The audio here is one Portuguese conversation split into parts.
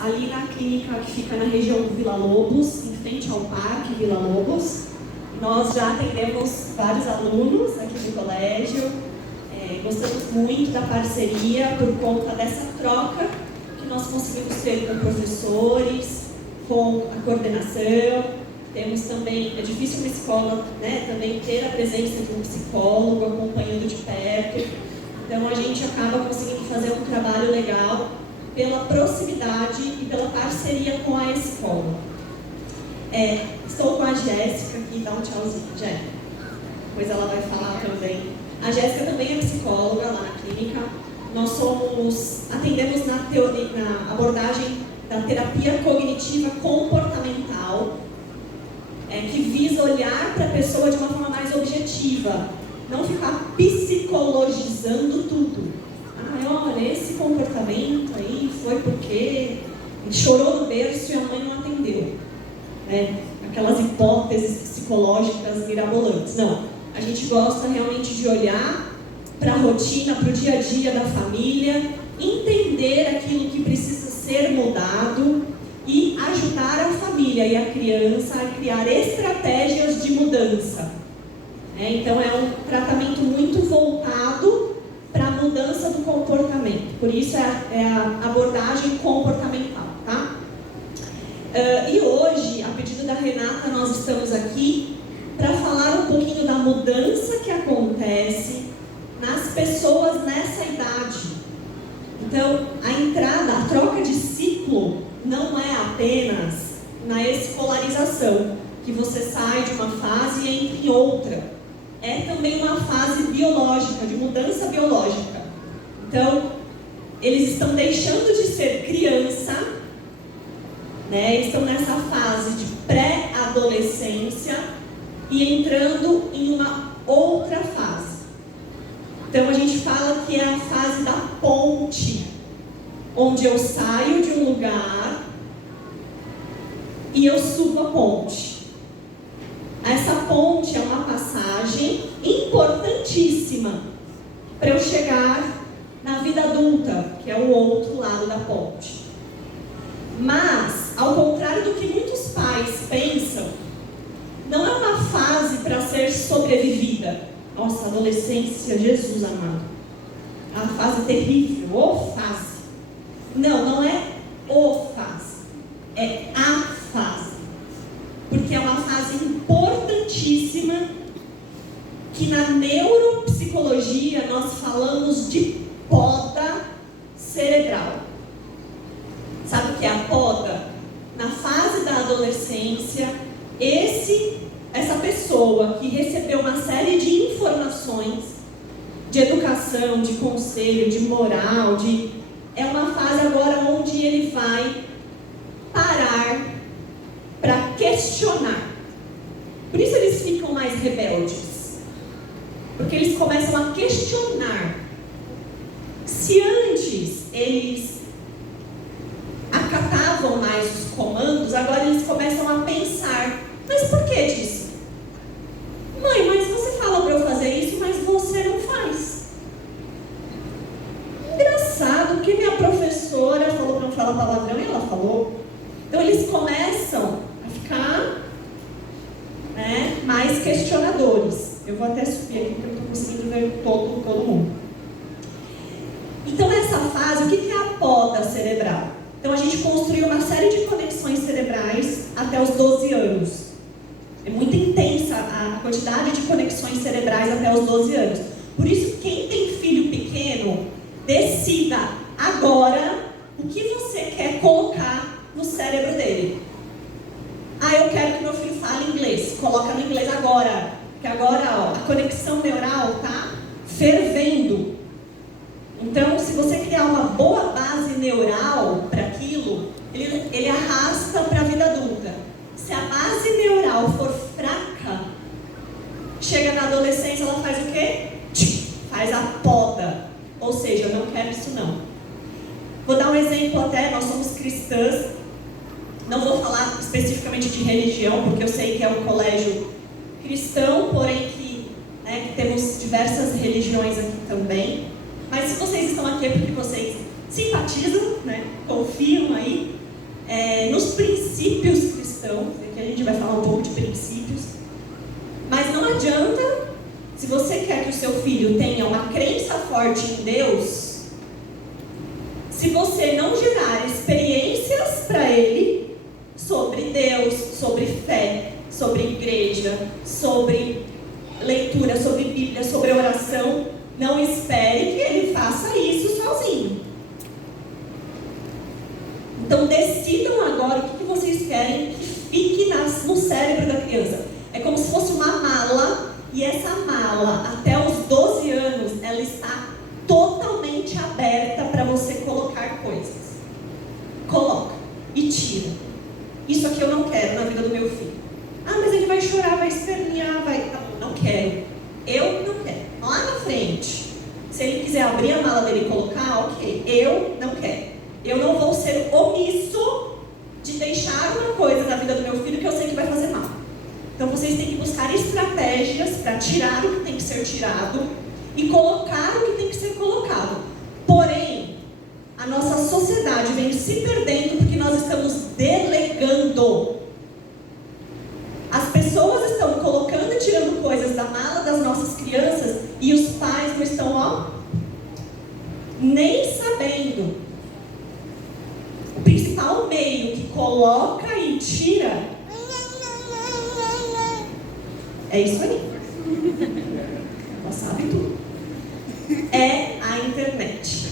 Ali na clínica que fica na região do Vila Lobos, em frente ao Parque Vila Lobos. Nós já atendemos vários alunos aqui do colégio, gostamos muito da parceria por conta dessa troca que nós conseguimos ter com professores, com a coordenação. Temos também, é difícil uma escola, também ter a presença de um psicólogo acompanhando de perto. Então a gente acaba conseguindo fazer um trabalho legal pela proximidade e pela parceria com a escola. Estou com a Jéssica aqui, dá um tchauzinho, Jéssica. Depois ela vai falar também. A Jéssica também é psicóloga lá na clínica. Nós atendemos na abordagem da terapia cognitiva comportamental, que visa olhar para a pessoa de uma forma mais objetiva, não ficar psicologizando tudo. Olha, esse comportamento aí foi porque ele chorou no berço e a mãe não atendeu. Aquelas hipóteses psicológicas mirabolantes. Não, a gente gosta realmente de olhar para a rotina, para o dia a dia da família, entender aquilo que precisa ser mudado e ajudar a família e a criança a criar estratégias de mudança. Então é um tratamento muito voltado para a mudança do comportamento. Por isso é a abordagem comportamental, tá? E hoje, a pedido da Renata, nós estamos aqui para falar um pouquinho da mudança que acontece nas pessoas nessa idade. Então, a troca de ciclo não é apenas na escolarização, que você sai de uma fase e entra em outra. É também uma fase biológica, de mudança biológica. Então, eles estão deixando de ser criança, estão nessa fase de pré-adolescência e entrando em uma outra fase. Então, a gente fala que é a fase da ponte, onde eu saio de um lugar e eu subo a ponte. Essa ponte é uma passagem importantíssima para eu chegar na vida adulta, que é o outro lado da ponte. Mas, ao contrário do que muitos pais pensam, não é uma fase para ser sobrevivida. Nossa, adolescência, Jesus amado. É uma fase terrível, ou fase. Não é o fase, é a fase. Porque é uma fase importantíssima que na neuropsicologia nós falamos de poda cerebral. Sabe o que é a poda? Na fase da adolescência, essa pessoa que recebeu uma série de informações de educação, de conselho, de moral, é uma fase agora onde ele vai parar para questionar. Por isso eles ficam mais rebeldes. Porque eles começam a questionar. Se antes eles acatavam mais os comandos, agora eles começam a pensar: mas por que disso? Mãe, mas você fala para eu fazer isso, mas você não faz. Engraçado, porque minha professora falou para não falar palavrão e ela falou. Então eles começam a ficar mais questionadores. Eu vou até subir aqui porque eu não estou conseguindo ver todo mundo. Então nessa fase, o que é a poda cerebral? Então a gente construiu uma série de conexões cerebrais até os 12 anos. É muito intensa a quantidade de conexões cerebrais até os 12 anos. Por isso, quem tem filho pequeno, decida agora o que você quer colocar no cérebro dele. Eu quero que meu filho fale inglês. Coloca no inglês agora. Porque agora, a conexão neural está fervendo. Então, se você criar uma boa base neural para aquilo, ele arrasta para a vida adulta. Se a base neural for fraca, chega na adolescência, ela faz o quê? Faz a poda. Ou seja, eu não quero isso não. Vou dar um exemplo até, nós somos cristãs. Não vou falar especificamente de religião, porque eu sei que é um colégio cristão, porém que temos diversas religiões aqui também. Mas se vocês estão aqui é porque vocês simpatizam, né? Confiam aí nos princípios cristãos. Aqui a gente vai falar um pouco de princípios. Mas não adianta, se você quer que o seu filho tenha uma crença forte em Deus, se você não gerar experiências para ele sobre Deus, sobre fé, sobre igreja, sobre leitura, sobre Bíblia, sobre oração, não espere que ele faça isso sozinho. Então decidam agora o que vocês querem que fique no cérebro da criança. É como se fosse uma mala, e essa mala, até os 12 anos, ela está totalmente aberta para você colocar coisas. Coloca e tira. Isso aqui eu não quero na vida do meu filho. Ah, mas ele vai chorar, vai espernear, vai... Não quero. Eu não quero. Lá na frente, se ele quiser abrir a mala dele e colocar, ok. Eu não quero. Eu não vou ser omisso de deixar uma coisa na vida do meu filho que eu sei que vai fazer mal. Então vocês têm que buscar estratégias para tirar o que tem que ser tirado e colocar o que tem que ser colocado. Porém, a nossa sociedade vem se perdendo porque nós estamos delegando. As pessoas estão colocando e tirando coisas da mala das nossas crianças e os pais não estão, nem sabendo. O principal meio que coloca e tira é isso aí. Ela sabe tudo. É a internet.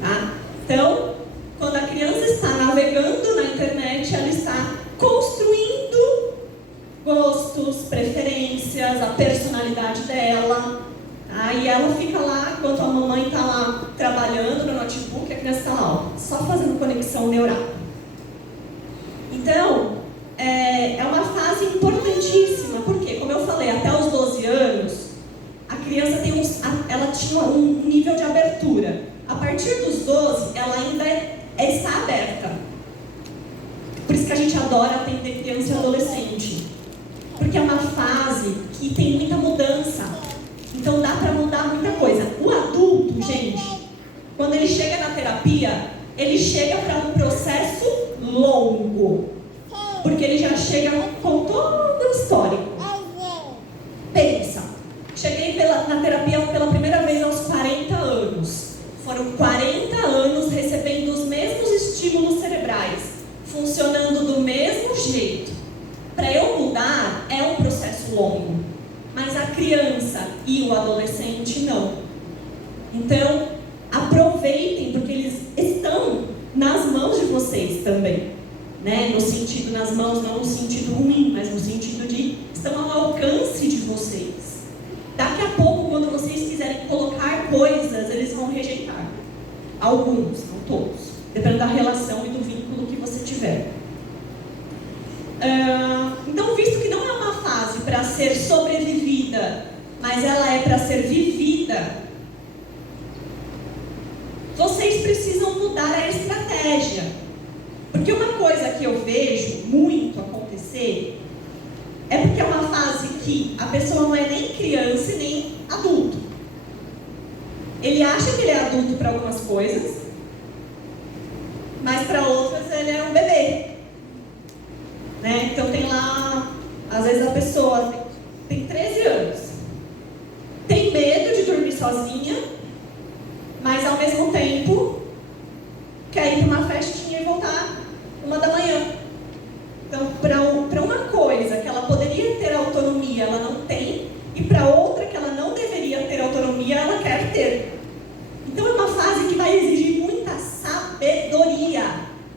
Tá? Então, quando a criança está navegando na internet, ela está construindo gostos, preferências, a personalidade dela. Tá? E ela fica lá, enquanto a mamãe está lá trabalhando no notebook, a criança está lá, só fazendo conexão neural. Então, é uma fase importantíssima, porque, como eu falei, até os 12 anos, a criança ela tinha um nível de abertura. A partir dos 12, ela ainda está aberta. Por isso que a gente adora atender criança e adolescente. Porque é uma fase que tem muita mudança. Então dá para mudar muita coisa. O adulto, gente, quando ele chega na terapia, ele chega para um processo longo. Porque ele já chega com todo o histórico. Pensa, cheguei na terapia pela primeira vez aos 40 anos. Foram 40 anos recebendo os mesmos estímulos cerebrais, funcionando do mesmo jeito. Para eu mudar, é um processo longo. Mas a criança e o adolescente não. Então, aproveitem, porque eles estão nas mãos de vocês também. Né? No sentido, nas mãos, não no sentido ruim, mas no sentido de estão ao alcance de vocês. Daqui a pouco, quando vocês quiserem colocar coisas, eles vão rejeitar. Alguns, não todos. Dependendo da relação e do vínculo que você tiver. Então, visto que não é uma fase para ser sobrevivida, mas ela é para ser vivida, vocês precisam mudar a estratégia. Porque uma coisa que eu vejo muito acontecer é porque é uma fase que a pessoa não é nem criança e nem adulto. Ele acha que ele é adulto para algumas coisas, mas para outras ele é um bebê. Né? Então tem lá, às vezes a pessoa tem 13 anos, tem medo de dormir sozinha, mas ao mesmo tempo quer ir para uma festinha e voltar 1 da manhã. Então, para uma coisa que ela poderia ter autonomia, ela não tem, e para outra que ela não deveria ter autonomia, ela quer ter. Então, é uma fase que vai exigir muita sabedoria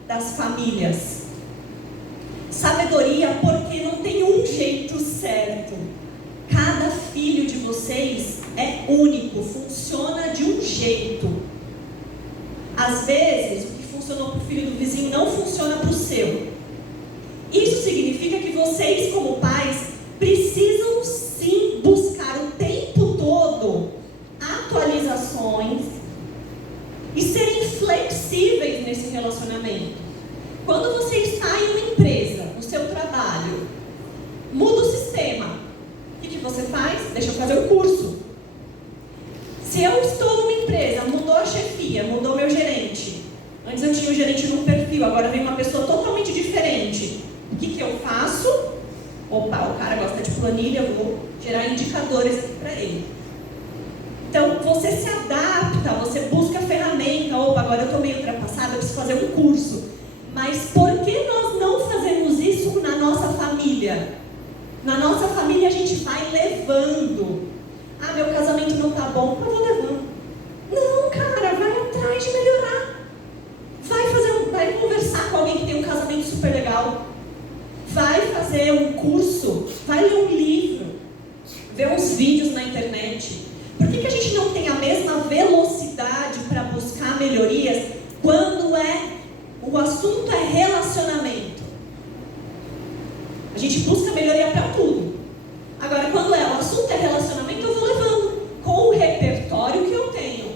das famílias. Sabedoria porque não tem um jeito certo. Cada filho de vocês é único, funciona de um jeito. Às vezes, o que funcionou para o filho do vizinho não funciona para o seu. Isso significa que vocês, como pais, precisam sim buscar o tempo todo atualizações e serem flexíveis nesse relacionamento. Quando você está em uma empresa, no seu trabalho, muda o sistema. O que você faz? Deixa eu fazer o curso. Se eu estou numa empresa, mudou a chefia, mudou meu viu, agora vem uma pessoa totalmente diferente. O que eu faço? Opa, o cara gosta de planilha, eu vou gerar indicadores aqui para ele. Então, você se adapta, você busca ferramenta. Opa, agora eu estou meio ultrapassada, eu preciso fazer um curso. Mas por que nós não fazemos isso na nossa família? Na nossa família a gente vai levando. Ah, meu casamento não está bom, eu vou levando. Não, cara, vai atrás de melhorar. Vai conversar com alguém que tem um casamento super legal. Vai fazer um curso, vai ler um livro, ver uns vídeos na internet. Por que a gente não tem a mesma velocidade para buscar melhorias quando o assunto é relacionamento? A gente busca melhoria para tudo. Agora, quando o assunto é relacionamento, eu vou levando com o repertório que eu tenho.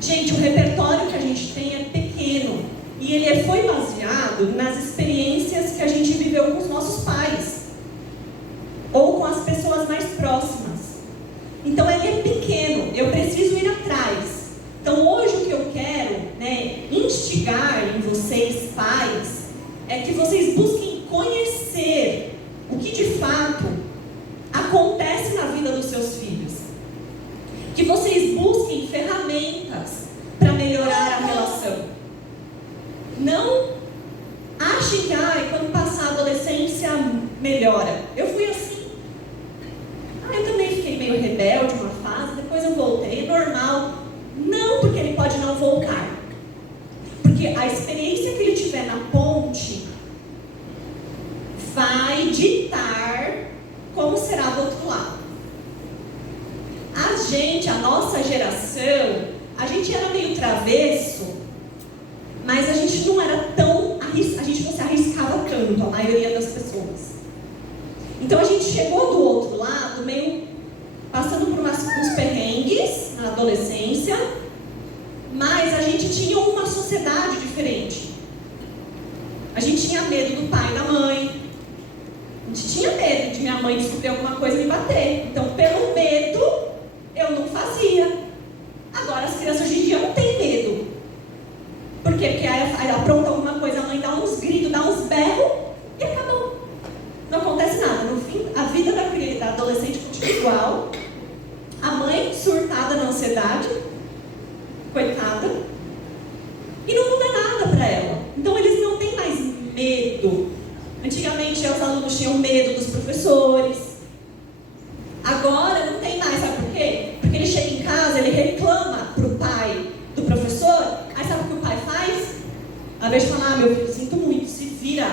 Gente, o repertório que a gente tem é pequeno e ele foi baseado nas experiências que a gente viveu com os nossos pais ou com as pessoas mais próximas. Então ele é pequeno, eu preciso ir atrás. Então hoje o que eu quero, instigar em vocês pais, é que vocês busquem conhecer o que de fato acontece na vida dos seus filhos. Que vocês busquem ferramentas para melhorar a relação. Não achem que quando passar a adolescência melhora. Eu fui assim. Eu também fiquei meio rebelde uma fase, depois eu voltei, normal. Não, porque ele pode não voltar. Porque a experiência que ele tiver na ponte vai ditar como será do outro lado. A nossa geração, a gente era meio travesso, mas a gente não era tão, a gente não se arriscava tanto, a maioria das pessoas. Então a gente chegou do outro lado, meio passando por uns perrengues na adolescência, mas a gente tinha uma sociedade diferente. A gente tinha medo do pai e da mãe. A gente tinha medo de minha mãe descobrir alguma coisa e me bater. Então, pelo medo, eu não fazia. Agora, as crianças hoje em dia não têm medo. Por quê? Porque aí apronta alguma coisa, a mãe dá uns gritos, dá uns berros e acabou. Não acontece nada. No fim, a vida da adolescente continua igual. A mãe surtada na ansiedade, coitada, e não muda nada para ela. Então, eles não têm mais medo. Antigamente, os alunos tinham medo dos professores. Agora, não tem mais. Sabe por quê? Porque ele chega em casa, ele reclama para o pai do professor. Aí sabe o que o pai faz? Ao invés de falar, meu filho, sinto muito, se vira.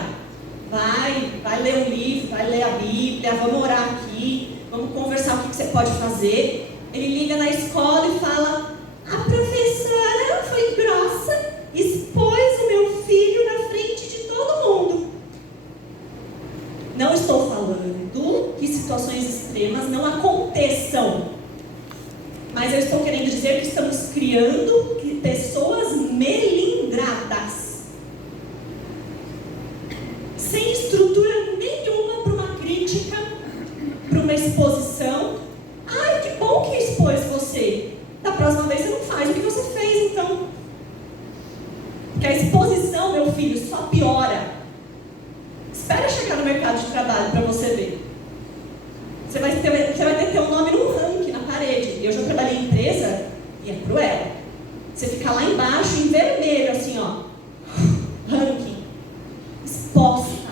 Vai ler um livro, vai ler a Bíblia, vamos orar aqui, vamos conversar o que você pode fazer. Ele liga na escola e fala, a professora foi grossa, expôs o meu filho na frente de todo mundo. Não estou falando que situações extremas não aconteçam, mas eu estou querendo dizer que estamos criando pessoas melindradas, sem estrutura nenhuma para uma crítica, para uma exposição. Ai, que bom que expôs você. Da próxima vez você não faz o que você fez, então. Porque a exposição, meu filho, só piora. Espera chegar no mercado de trabalho para você ver. Você vai ter teu nome num ranking na parede. Eu já trabalhei em empresa e é cruel. Você fica lá embaixo, em vermelho, assim, ó. Ranking. Exposta.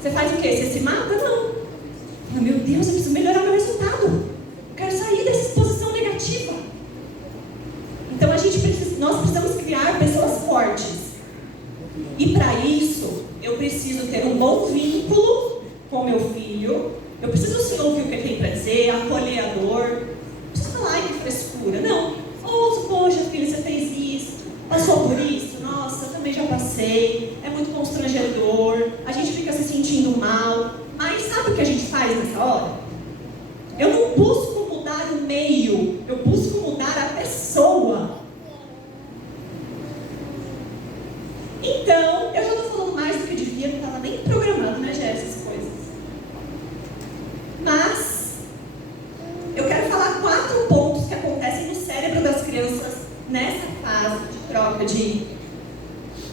Você faz o quê? Você se mata? Não. Meu Deus, eu preciso melhorar meu resultado. Eu quero sair dessa exposição negativa. Então nós precisamos criar pessoas fortes. E para isso, eu preciso ter um bom vínculo com meu filho. Eu preciso sim ouvir o que ele tem para dizer, acolhedor. Não preciso falar, ai, que frescura. Não. Ouço, poxa, filho, você fez isso. Passou por isso? Nossa, eu também já passei. É muito constrangedor. A gente fica se sentindo mal. Mas sabe o que a gente faz nessa hora? Eu não busco mudar o meio. Eu busco mudar a pessoa. Então, eu já estou falando mais do que devia. Não estava nem programado, né, Gé, essas coisas. Mas, eu quero falar 4 pontos que acontecem no cérebro das crianças nessa fase de troca de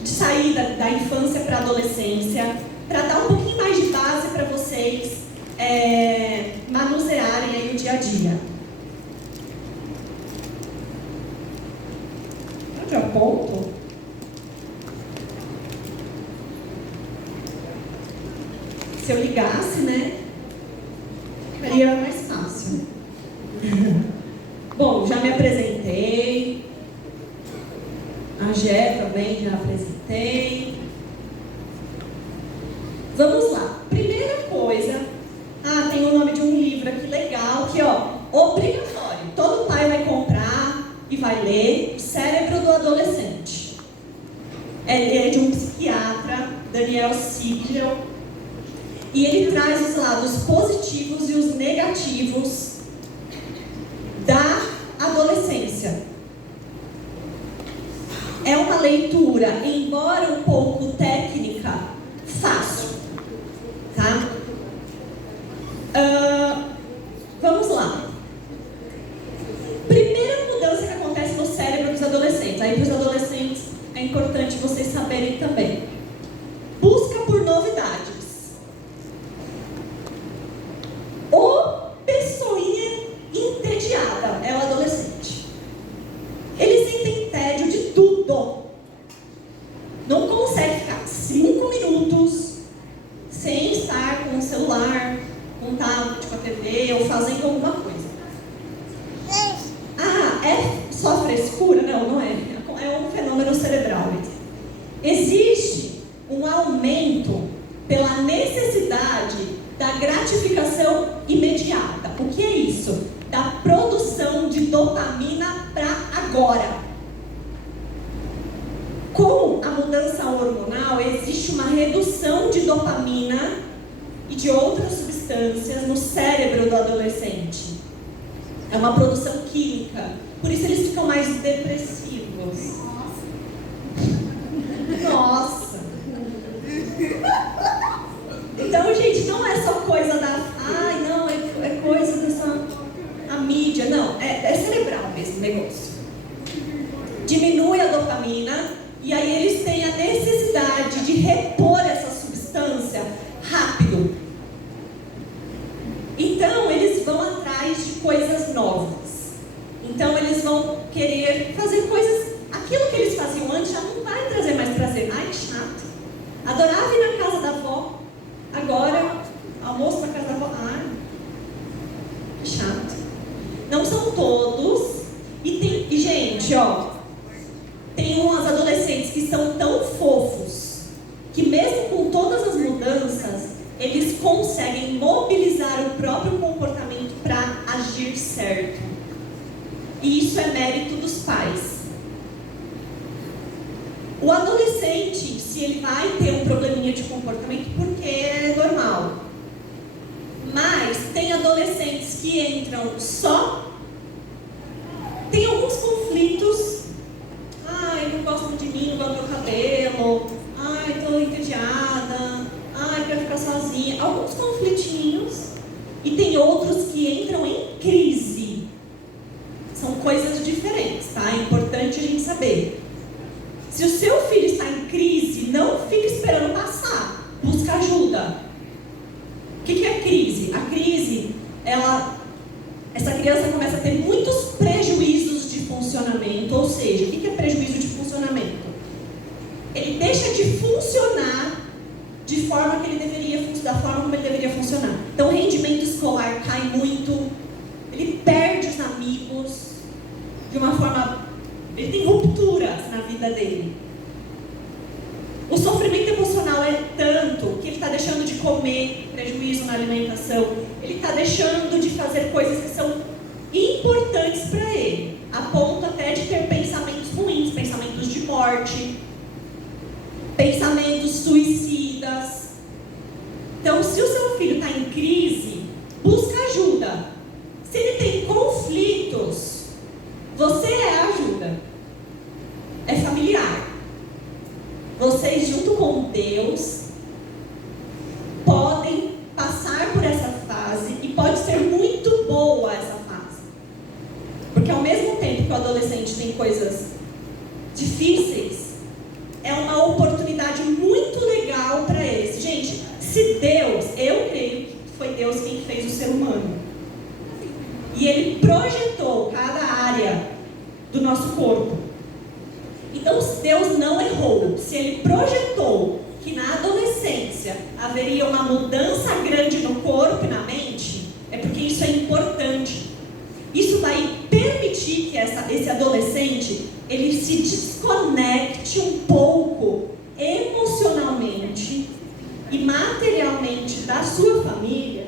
de sair da infância para a adolescência, para dar um pouquinho mais de base para vocês manusearem aí o dia a dia. Onde eu aponto? Se eu ligasse, né? Ficaria mais fácil. Bom, já me apresentei. A Gé também já apresentei. Vamos lá. Primeira coisa. Tem o nome de um livro aqui legal, que obrigatório. Todo pai vai comprar e vai ler O Cérebro do Adolescente. É de um psiquiatra, Daniel Siegel. E ele traz os lados positivos e os negativos da adolescência. É uma leitura, embora um pouco técnica, fácil. Tá? Vamos lá. Primeira mudança que acontece no cérebro dos adolescentes. Aí para os adolescentes é importante vocês saberem também. Busca por novidades. Pessoinha entediada é o adolescente. Eles sentem tédio de tudo. Não consegue ficar 5 minutos sem estar com o celular, com o tablet, com a TV ou fazendo alguma coisa. É só frescura? Não é. É um fenômeno cerebral. Existe um aumento pela necessidade da gratificação imediata. O que é isso? Da produção de dopamina para agora. Com a mudança hormonal, existe uma redução de dopamina e de outras substâncias no cérebro do adolescente. É uma produção química. Por isso eles ficam mais depressivos. Nossa! Então, gente, não é só coisa da... não, é coisa dessa... a mídia. Não, é cerebral mesmo o negócio. Diminui a dopamina e aí eles têm a necessidade de repor essa substância rápido. Então, eles vão atrás de coisas novas. Então, eles vão querer fazer coisas... Aquilo que eles faziam antes já não vai trazer mais prazer. Ai, que chato. Adorava ir na casa da avó. Agora, almoço na casa da avó. Que chato. Não são todos. E gente, tem umas adolescentes que são tão fofos que mesmo com todas as mudanças, eles conseguem mobilizar o próprio comportamento para agir certo. E isso é mérito dos pais. O adolescente, se ele vai ter um probleminha de comportamento, porque é normal. Mas tem adolescentes que entram só. Tem alguns conflitos. Não gostam de mim, não gostam do meu cabelo. Estou entediada. Quero ficar sozinha. Alguns conflitinhos. E tem outros que entram em crise. São coisas diferentes, tá? É importante a gente saber. Se o seu filho está em crise, não fique esperando passar. Busca ajuda. O que é crise? A crise, essa criança começa a ter muitos prejuízos de funcionamento. Ou seja, o que é prejuízo de funcionamento? Ele deixa de funcionar de forma que ele deveria, da forma como ele deveria funcionar. Então, o rendimento escolar cai muito. Ele perde os amigos de uma forma... Ele tem rupturas na vida dele. O sofrimento emocional é tanto que ele está deixando de comer, prejuízo na alimentação. Ele está deixando de fazer coisas que são importantes para ele, a ponto até de ter pensamentos ruins, pensamentos de morte, pensamentos suicidas. Então, se o seu filho está em crise, busca ajuda. Se ele tem conflitos, você é a ajuda. É familiar. Vocês, junto com Deus, podem passar por essa fase e pode ser muito boa essa fase. Porque ao mesmo tempo que o adolescente tem coisas difíceis, é uma oportunidade Deus quem fez o ser humano. E Ele projetou cada área do nosso corpo. Então Deus não errou. Se Ele projetou que na adolescência haveria uma mudança grande no corpo e na mente, é porque isso é importante. Isso vai permitir que esse adolescente ele se desconecte um pouco emocionalmente e materialmente da sua família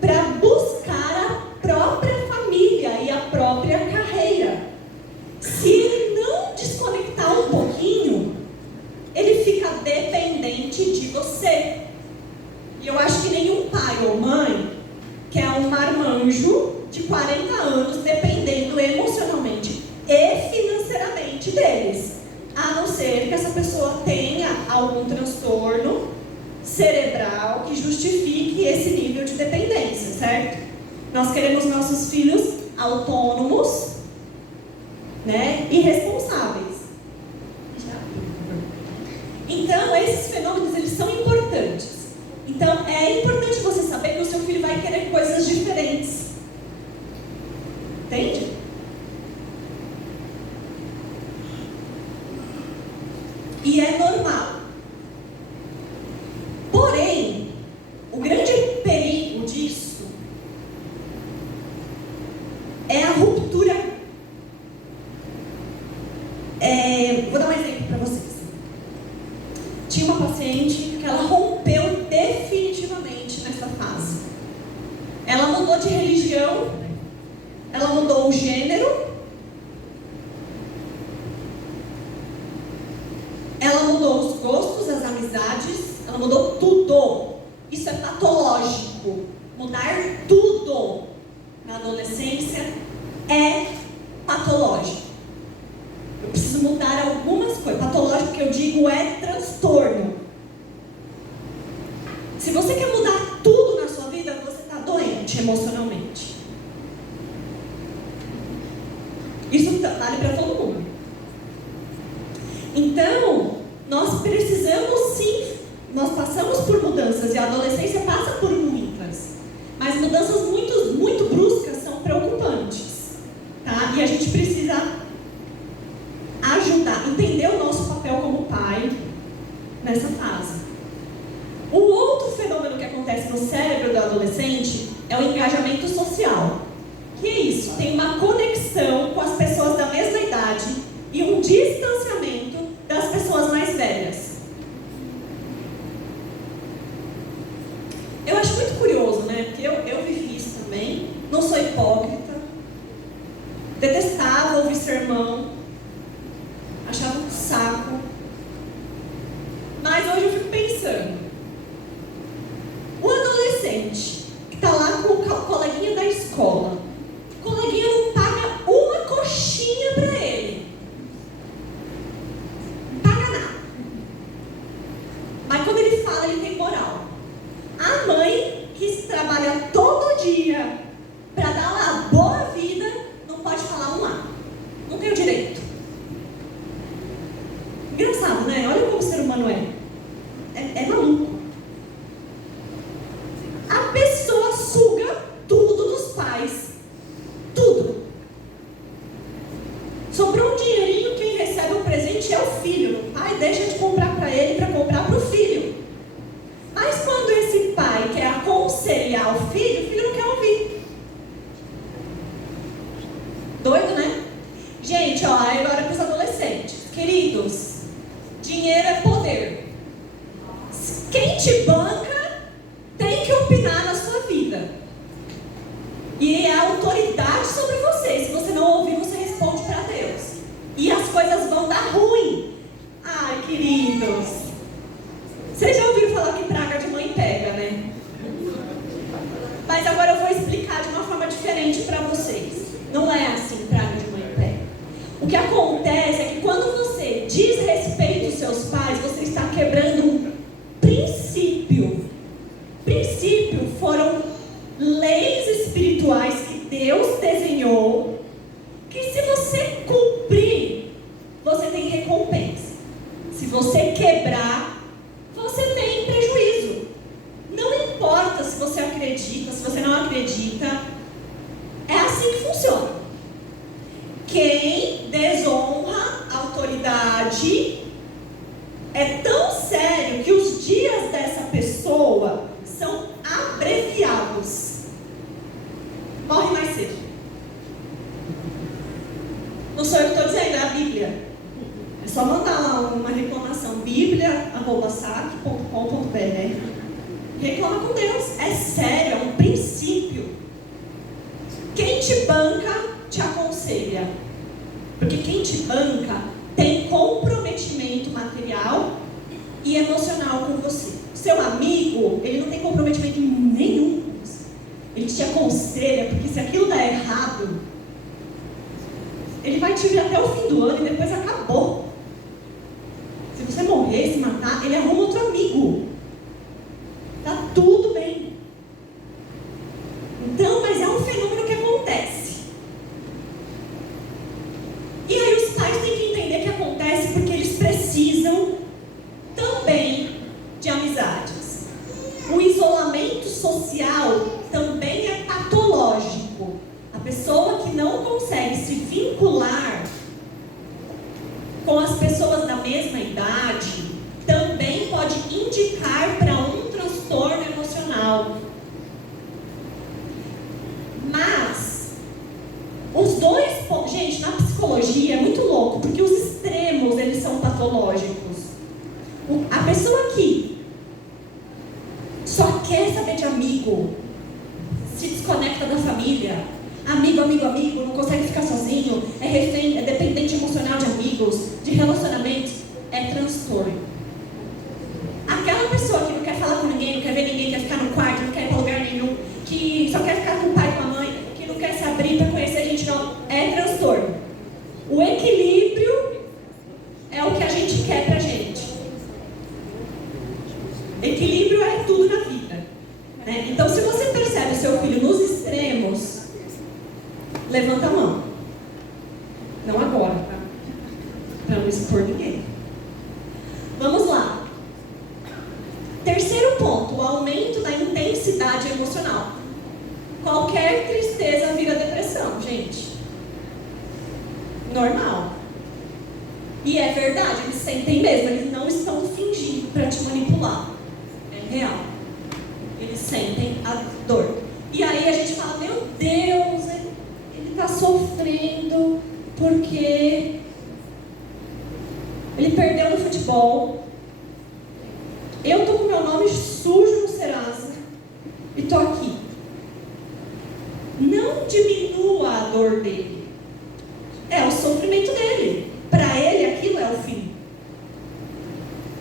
para buscar a própria família e a própria carreira. Se ele não desconectar um pouquinho, ele fica dependente de você. E eu acho que nenhum pai ou mãe quer um marmanjo de 40 anos dependendo emocionalmente e financeiramente deles, a não ser que essa pessoa tenha algum transtorno cerebral que justifique esse nível de dependência, certo? Nós queremos nossos filhos autônomos, né, e responsáveis. Então, esses fenômenos, eles são importantes. Então, é importante você saber que o seu filho vai querer coisas diferentes. Entende? E é normal. Porém, o grande perigo disso é a ruptura. Vou dar um exemplo para vocês. Tinha uma paciente que ela rompeu definitivamente nessa fase. Ela mudou de religião, ela mudou o gênero, ela mudou os gostos, as amizades, ela mudou tudo. Isso é patológico. Mudar tudo na adolescência é patológico. Eu preciso mudar algumas coisas. Patológico que eu digo é transtorno. Se você quer mudar tudo na sua vida, você está doente emocionalmente. Isso vale para todo mundo. Então, nós precisamos sim, nós passamos por mudanças e a adolescência passa por muitas. Mas mudanças muito bruscas são preocupantes. Tá? E a gente precisa ajudar, entender o nosso papel como pai nessa fase. O outro fenômeno que acontece no cérebro do adolescente é o engajamento social. Que é isso? Tem uma conexão com as pessoas da mesma idade e um distanciamento das pessoas mais velhas. Eu acho muito curioso, né? Porque eu vivi isso também. Não sou hipócrita. Detestava ouvir sermão. Achava um saco. Mas hoje eu fico pensando. O adolescente que está lá com o coleguinha da escola. O coleguinha não paga uma coxinha para ele. Não paga nada. Mas quando ele fala, ele tem moral. A mãe que trabalha todo dia para dar uma boa vida, não pode falar um A. Não tem o direito. Engraçado, né? Olha como o ser humano é. É maluco. A pessoa suga tudo dos pais. Tudo. Sobrou um dinheirinho, quem recebe o presente é o filho. O pai deixa de comprar para ele para comprar para o filho. Mas quando esse pai quer aconselhar o filho não quer ouvir. Doido, né? Gente, ó, agora para os adolescentes. Queridos, dinheiro é poder. Quem te banca tem que opinar na sua vida. E é a autoridade sobre você. Se você não ouvir, você responde para Deus. E as coisas vão dar ruim. Ai, queridos. Vocês já ouviram falar que praga de mãe pega, né? Mas agora eu vou explicar de uma forma diferente para vocês. Não é assim, praga de mãe pega. O que acontece é que quando você desrespeita os seus pais, você está quebrando um princípio. Princípio foram leis espirituais que Deus desenhou, que se você cumprir, você tem recompensa. Se você quebrar, você tem prejuízo. Não importa se você acredita, se você não acredita, é assim que funciona. Quem desonra a autoridade é tão sério que os dias dessa pessoa são abreviados. Morre mais cedo. Não sou eu que estou dizendo, é a Bíblia. É só mandar lá uma reclamação, biblia@sac.com.br. Reclama com Deus. É sério, é um princípio. Quem te banca, te aconselha. Porque quem te banca tem comprometimento material e emocional com você. Seu amigo, ele não tem comprometimento nenhum com você. Ele te aconselha, porque se aquilo dá errado, ele vai te ver até o fim do ano e depois acabou. Se você morrer, se matar, ele arruma outro amigo. Tá tudo bem. Então, mas é um fenômeno que acontece. E aí os pais têm que entender que acontece porque eles precisam também de amizades. O isolamento social também é patológico. A pessoa que não consegue se vincular com as pessoas da mesma idade também pode indicar para um transtorno emocional. Mas os dois pontos, gente, na psicologia é muito louco, porque os extremos eles são patológicos. A pessoa que só quer saber de amigo, se desconecta da família, amigo, não consegue ficar sozinho, é refém, é dependente emocional de amigos, de relacionamentos, é transtorno. Aquela pessoa que não quer falar com ninguém, não quer ver ninguém, quer ficar no quarto, não quer ir para lugar nenhum, que só quer ficar com o pai e com a mãe, que não quer se abrir para conhecer gente não, é transtorno. O equilíbrio é o que a gente quer pra gente. Equilíbrio é tudo na vida, né? Então, se você percebe o seu filho nos extremos, levanta a mão. Não agora, tá? Para não expor ninguém. Vamos lá. Terceiro ponto, o aumento da intensidade emocional. Qualquer tristeza vira depressão, gente. Normal. E é verdade, eles sentem mesmo, eles não estão fingindo para te manipular. É real. Eles sentem a dor. E aí a gente fala, meu Deus, ele está sofrendo porque ele perdeu no futebol. Eu estou com meu nome sujo no Serasa e estou aqui. Não diminua a dor dele. É o sofrimento dele. Para ele aquilo é o fim.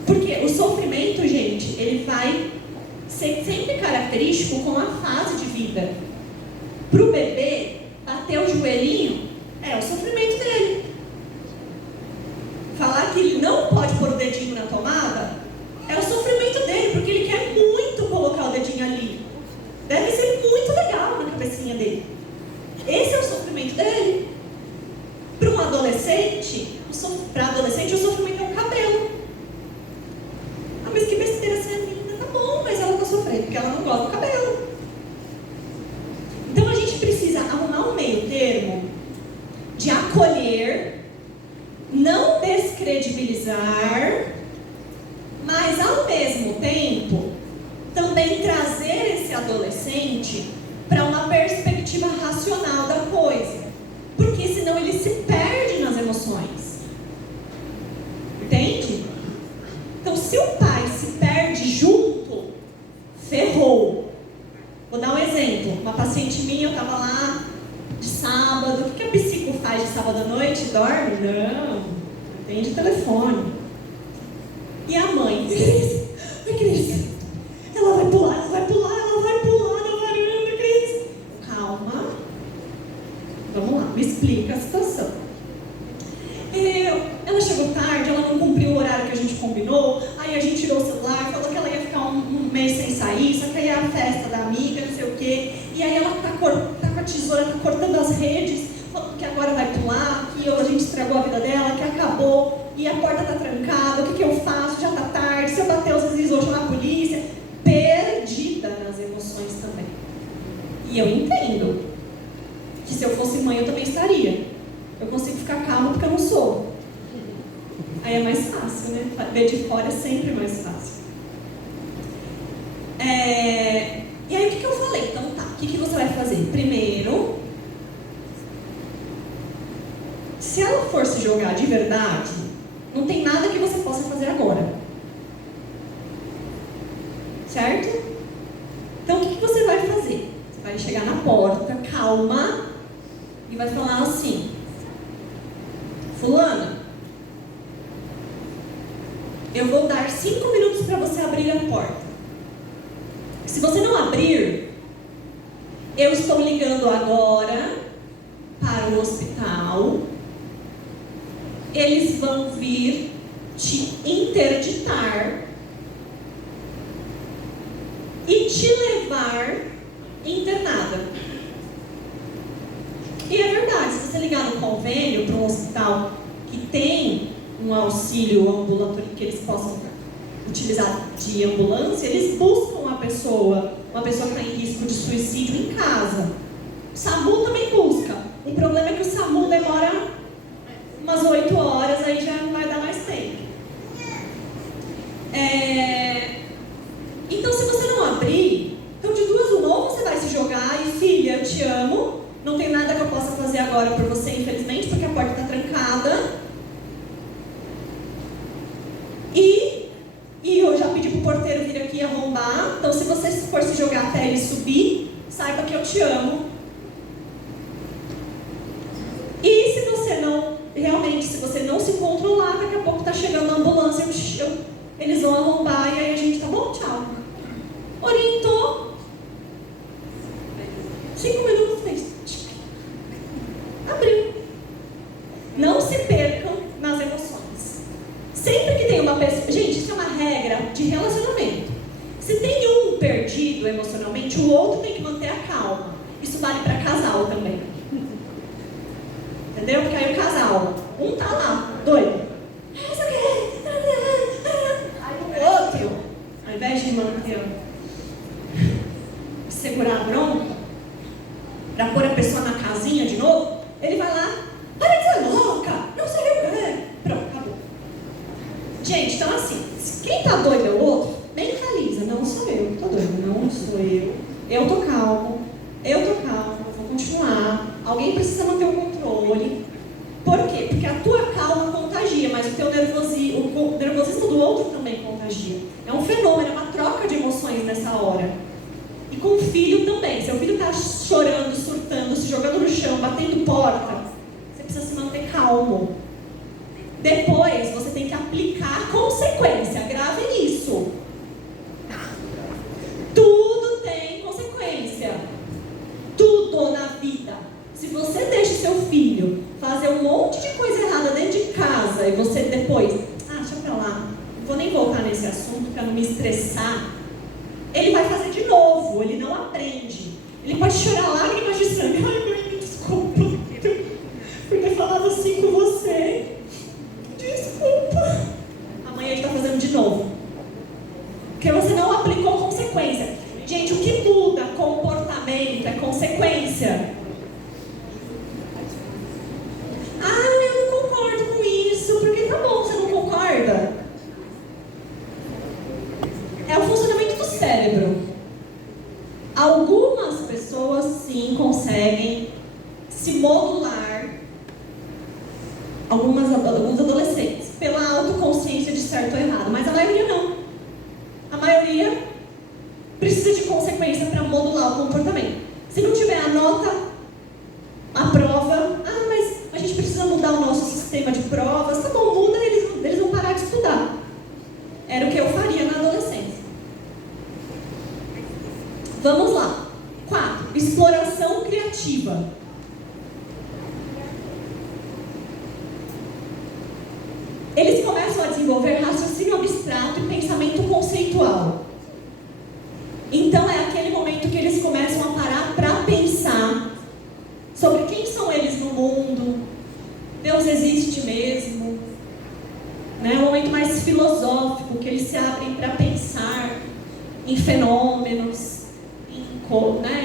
Porque o sofrimento, gente, ele vai ser sempre característico com a fase de vida. Para o bebê, bater o joelhinho é o sofrimento dele. Falar que ele não pode pôr o dedinho na tomada é o sofrimento dele, porque ele quer muito colocar o dedinho ali. Deve ser muito legal na cabecinha dele. Esse é o sofrimento dele. Para um adolescente, para adolescente o sofrimento é o cabelo. Ah, mas que besteira, essa menina tá bom, mas ela tá sofrendo porque ela não gosta do cabelo. Então a gente precisa arrumar um meio termo de acolher, não descredibilizar, mas ao mesmo tempo também trazer esse adolescente para uma perspectiva racional da coisa, porque senão ele se perde nas emoções. Entende? Então, se o pai se perde junto, ferrou. Vou dar um exemplo. Uma paciente minha, eu estava lá de sábado. O que a psico faz de sábado à noite? Dorme? Não. Atende telefone. E a mãe? Cris, ela vai pular na varanda, Cris. Calma. Vamos lá, me explica a situação. Ela chegou tarde, ela não cumpriu o horário que a gente combinou, aí a gente tirou o celular, falou que ela ia ficar um mês sem sair, só que aí é a festa da amiga, não sei o quê, e aí ela tá com a tesoura, tá cortando as redes, falando que agora vai pular, que a gente estragou a vida dela, que acabou, e a porta tá trancada, o que eu faço? Já tá tarde, se eu bater os vizinhos, vou chamar a polícia. Perdida nas emoções também. fácil, né? Ver de fora é sempre mais fácil. E aí o que eu falei? Então tá, o que você vai fazer? Primeiro, se ela for se jogar de verdade, não tem nada que você possa fazer agora. Certo? Então o que você vai fazer? Você vai chegar na porta, calma, e vai falar assim: fulana, eu vou dar 5 minutos para você abrir a porta. Se você não abrir, eu estou ligando agora para o hospital. Eles vão vir te interditar e te levar internada. E é verdade, se você ligar no convênio para um hospital que tem um auxílio ambulatorial que eles possam utilizar de ambulância, eles buscam uma pessoa que está em risco de suicídio em casa. O SAMU também busca. O problema é que o SAMU demora umas 8 horas, aí já não vai dar mais tempo. Então, se você não abrir, então de duas uma, ou você vai se jogar e, filha, eu te amo, não tem nada que eu possa fazer agora por você, infelizmente, porque a porta está trancada. E eu já pedi pro porteiro vir aqui arrombar. Então, se você for se jogar até ele subir, saiba que eu te amo. E se você não, realmente, se você não se controlar, daqui a pouco tá chegando a ambulância, eles vão arrombar e aí a gente tá bom, tchau. Orientou. 5 minutos, fez. Abriu. Não se percam nas emoções. Sempre que tem uma pessoa... Gente, isso é uma regra de relacionamento. Se tem um perdido emocionalmente, o outro tem que manter a calma. Isso vale para casal também. Entendeu? Porque aí o casal, um tá lá, doido. Aí o outro, ao invés de manter, segurar a bronca, para pôr a pessoa na casinha de novo, ele vai lá, para de ser louca, não sei o que. Pronto, acabou. Gente, então assim, quem tá doido é o outro, mentaliza, não sou eu que tô doido, não sou eu tô calmo, vou continuar, alguém precisa manter o controle. Por quê? Porque a tua calma contagia, mas o teu nervosismo do outro também contagia. É um fenômeno, é uma troca de emoções nessa hora. E com o filho também, seu filho tá chorando, surtando, se jogando no chão, batendo porta, você precisa se manter calmo. Depois, você tem que aplicar a consequência. Gravem isso. Tudo tem consequência. Tudo na vida. Se você deixa seu filho fazer um monte de coisa errada dentro de casa e você depois... deixa pra lá. Não vou nem voltar nesse assunto para não me estressar. Ele vai fazer de novo. Ele não aprende. Ele pode chorar lágrimas de sangue. Ai, mãe, me desculpa por ter falado assim com você. Desculpa. Amanhã ele está fazendo de novo. Porque você não aplicou consequência. Gente, o que muda comportamento é consequência. Eu não concordo com isso. Porque tá bom, você não concorda? É o funcionamento do cérebro. Algumas pessoas sim conseguem se modular. Alguns adolescentes, pela autoconsciência de certo ou errado, mas a maioria não. A maioria precisa de consequência para modular o comportamento. Se não tiver a nota, a prova, mas a gente precisa mudar o nosso sistema de provas, tá bom, muda, eles vão parar de estudar. Era o que eu faria na adolescência. Vamos lá. 4. Exploração criativa. Eles começam a desenvolver raciocínio abstrato e pensamento conceitual. Então é aquele momento que eles começam a parar para pensar sobre quem são eles no mundo, Deus existe mesmo, né? É um momento mais filosófico, que eles se abrem para pensar em fenômenos,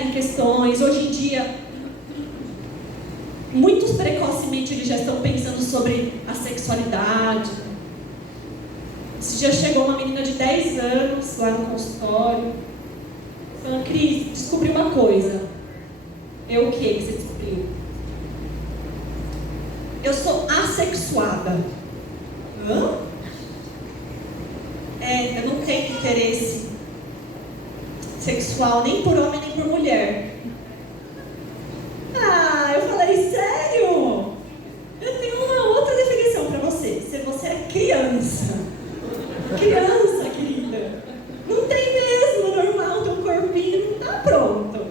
em questões. Hoje em dia, muitos precocemente eles já estão pensando sobre a sexualidade, Esse dia chegou uma menina de 10 anos lá no consultório, falando: Cris, descobri uma coisa. Eu, o que você descobriu? Eu sou assexuada. Hã? Eu não tenho interesse sexual nem por homem nem por mulher. Eu falei: sério? Eu tenho uma outra definição para você. Se você é criança, querida, não tem mesmo, normal, teu corpinho não tá pronto.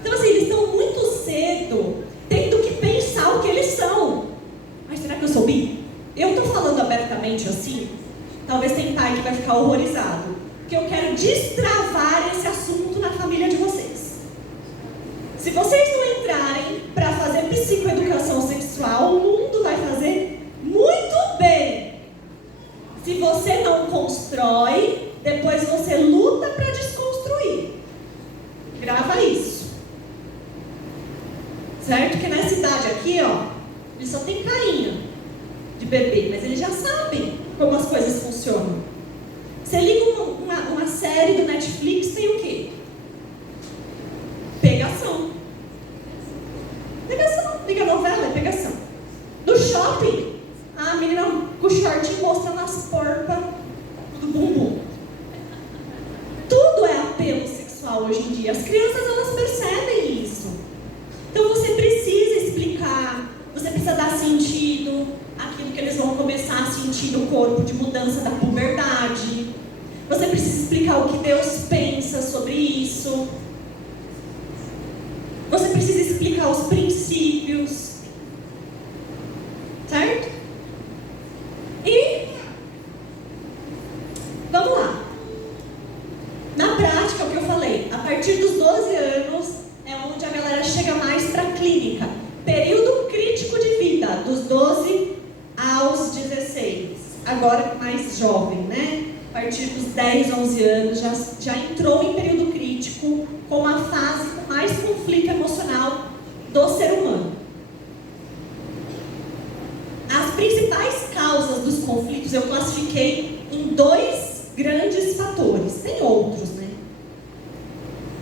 Então assim, eles estão muito cedo tendo que pensar o que eles são. Mas será que eu sou bi? Eu tô falando abertamente assim, talvez tem pai que vai ficar horrorizado, porque eu quero destravar esse assunto na família de vocês. Se vocês não entrarem para fazer psicoeducação sexual, o mundo vai fazer muito bem. Se você não constrói, depois você luta para desconstruir. Grava isso. Certo? Que nessa idade aqui, eles só têm carinha de bebê, mas eles já sabem como as coisas funcionam. Você liga uma série do Netflix, tem o quê? Pegação. Liga a novela, é pegação. No shopping, a menina com o shortinho mostrando as porpas do bumbum. Tudo é apelo sexual hoje em dia. As crianças, elas percebem isso. Então você precisa explicar, você precisa dar sentido àquilo que eles vão começar a sentir no corpo de mudança da puberdade. Você precisa explicar o que Deus pensa sobre isso. Você precisa explicar os princípios. Certo? E vamos lá. Na prática, o que eu falei, a partir dos 12 anos é onde a galera chega mais para a clínica. Período crítico de vida, dos 12 aos 16. Agora mais jovem, né? A partir dos 10, 11 anos já entrou em período crítico, com uma fase com mais conflito emocional do ser humano. As principais causas dos conflitos eu classifiquei em 2 grandes fatores. Tem outros, né?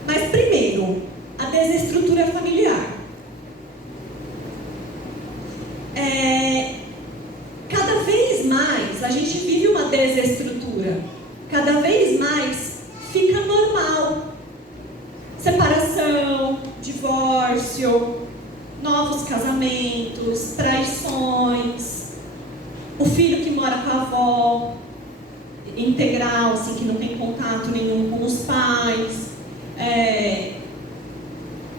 Mas primeiro, a desestrutura familiar. Cada vez mais a gente vive uma desestrutura. Cada vez mais fica normal. Separação, divórcio, novos casamentos, traições, o filho que mora com a avó integral, assim, que não tem contato nenhum com os pais,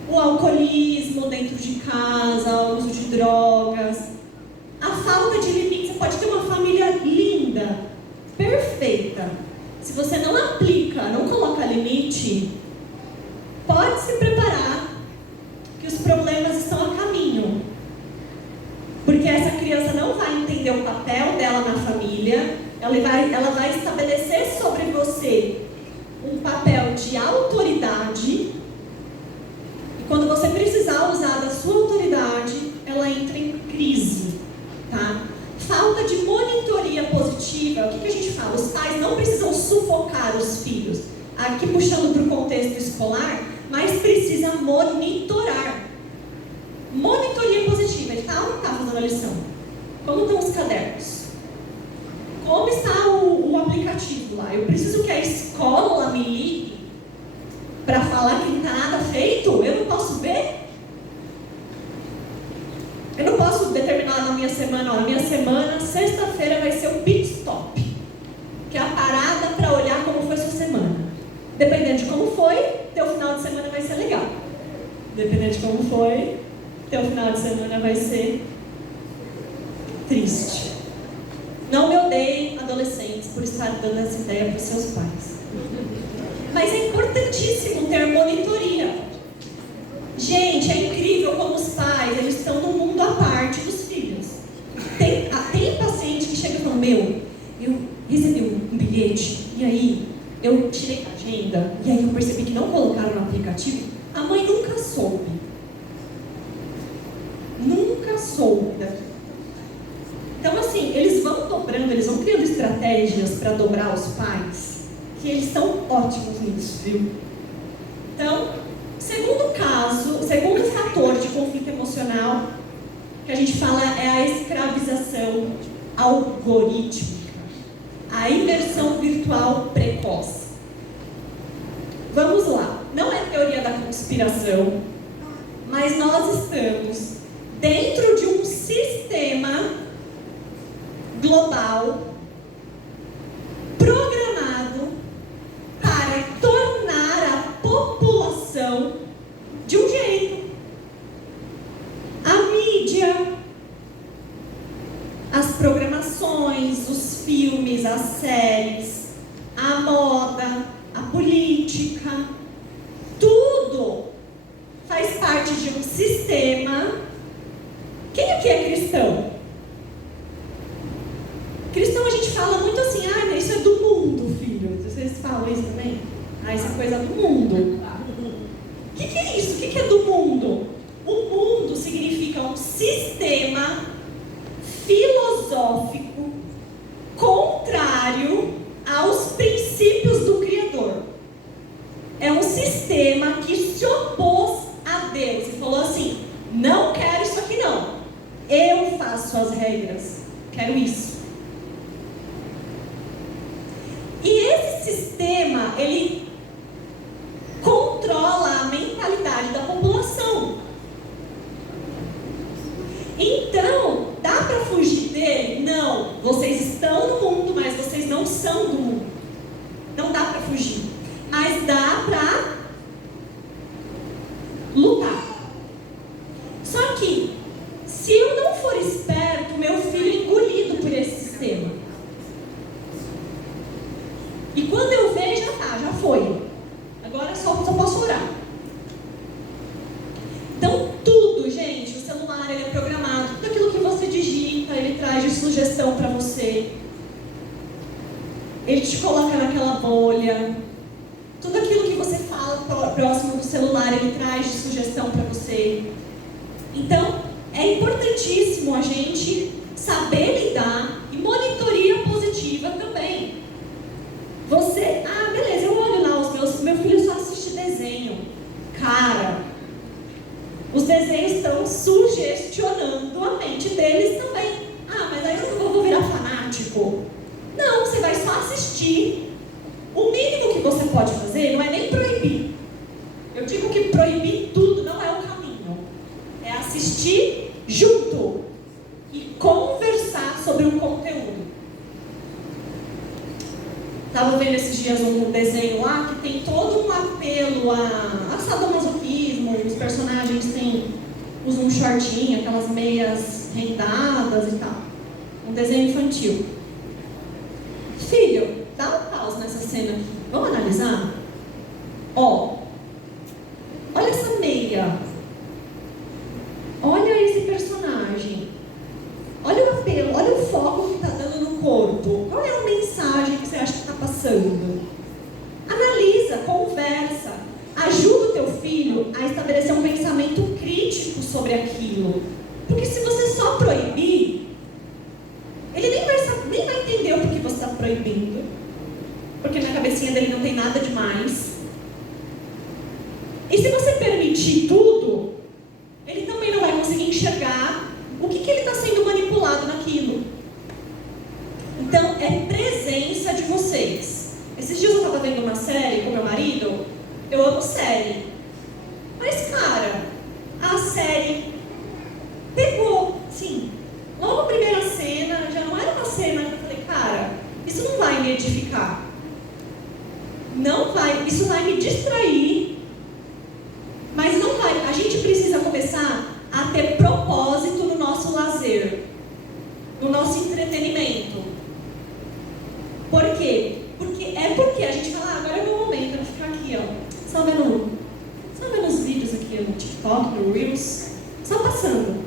o alcoolismo dentro de casa, o uso de drogas, a falta de limite. Você pode ter uma família linda, perfeita. Se você não aplica, não coloca limite, pode se preparar que os problemas estão a caminho. Porque essa criança não vai entender o papel dela na família, ela vai estabelecer sobre você um papel de autoridade, e quando você precisar usar da sua autoridade, ela entra em crise, tá? Falta de monitoria positiva. O que a gente fala? Os pais não precisam sufocar os filhos, aqui puxando para o contexto escolar, mas precisa monitorar. Monitoria positiva. Ele está ou não está fazendo a lição? Como estão os cadernos? Como está o aplicativo lá? Eu preciso que a escola me ligue para falar que não está nada feito? Eu não posso ver? Eu não posso determinar na minha semana, na minha semana, sexta-feira vai ser o pit stop, que é a parada para olhar como foi sua semana. Dependendo de como foi, teu final de semana vai ser legal. Dependendo de como foi, teu final de semana vai ser triste. Não me odeiem, adolescentes, por estar dando essa ideia para os seus pais. Mas é importantíssimo ter monitoria. Gente, é incrível como os pais, eles estão num mundo à parte dos filhos. Tem paciente que chega e fala: eu recebi um bilhete, e aí eu tirei a agenda, e aí eu percebi que não colocaram no aplicativo. A mãe nunca soube. Nunca soube. Então assim, eles vão dobrando, eles vão criando estratégias estratégias para dobrar os pais, que eles são ótimos nisso, viu? Então, segundo fator de conflito emocional que a gente fala é a escravização algorítmica, a imersão virtual precoce. Vamos lá, não é teoria da conspiração, mas nós estamos dentro de um sistema global programado para tornar a população de um jeito. A mídia, as programações, os filmes, as séries, a moda, a política, tudo faz parte de um sistema. Quem aqui é cristão? Cristão a gente fala muito assim, mas isso é do mundo, filho. Vocês falam isso também? Isso é coisa do mundo. O que é isso? O que é do mundo? O mundo significa um sistema filosófico contrário aos princípios do Criador. É um sistema que se opôs a Deus e falou assim: não quero isso aqui não. Eu faço as regras. Quero isso. E esse sistema, ele controla a mentalidade da população. Então, dá para fugir dele? Não. Vocês estão no mundo, mas vocês não são do mundo. Não dá para fugir. Mas dá para lutar. Só que, se eu não for esperto, meu filho é engolido por esse sistema. E quando eu ver, já foi. Agora só posso orar. Então, tudo, gente, o celular ele é programado. Tudo aquilo que você digita, ele traz de sugestão para você. Ele te coloca naquela bolha. Tudo aquilo que você fala próximo do celular, ele traz de sugestão para você. Então, é importantíssimo a gente saber lidar e monitoria positiva também. Você, beleza, eu olho lá meu filho só assiste desenho. Cara, os desenhos estão sugestionando a mente deles também. Mas aí eu não vou virar fanático. Não, você vai só assistir. O mínimo que você pode fazer não é nem proibir. Eu digo que proibir tudo não é o caminho. É assistir junto e conversar sobre um conteúdo. Estava vendo esses dias um desenho lá que tem todo um apelo a sadomasoquismo. Os personagens usam um shortinho, aquelas meias rendadas e tal. Um desenho infantil. Filho, dá um pause nessa cena aqui. Vamos analisar? Olha essa meia. Olha esse personagem. Olha o apelo, olha o foco que está dando no corpo. Qual é a mensagem que você acha que está passando? Analisa, conversa. Ajuda o teu filho a estabelecer um pensamento crítico sobre aquilo. Porque se você só proibir, ele nem vai entender o que você está proibindo. Porque na cabecinha dele não tem nada demais. E se você permitir tudo, ele também não vai conseguir enxergar o que ele está sendo manipulado naquilo. Então, é presença de vocês. Esses dias eu estava vendo uma série com meu marido. Eu amo série. Mas, cara, a série pegou, sim. Logo a primeira cena, já não era uma cena que eu falei, cara, isso não vai me edificar. Não vai, isso vai me distrair. Mas não vai. A gente precisa começar a ter propósito no nosso lazer, no nosso entretenimento. Por quê? Porque a gente fala, agora é o meu momento, eu vou ficar aqui, só vendo os vídeos aqui no TikTok, no Reels, só passando.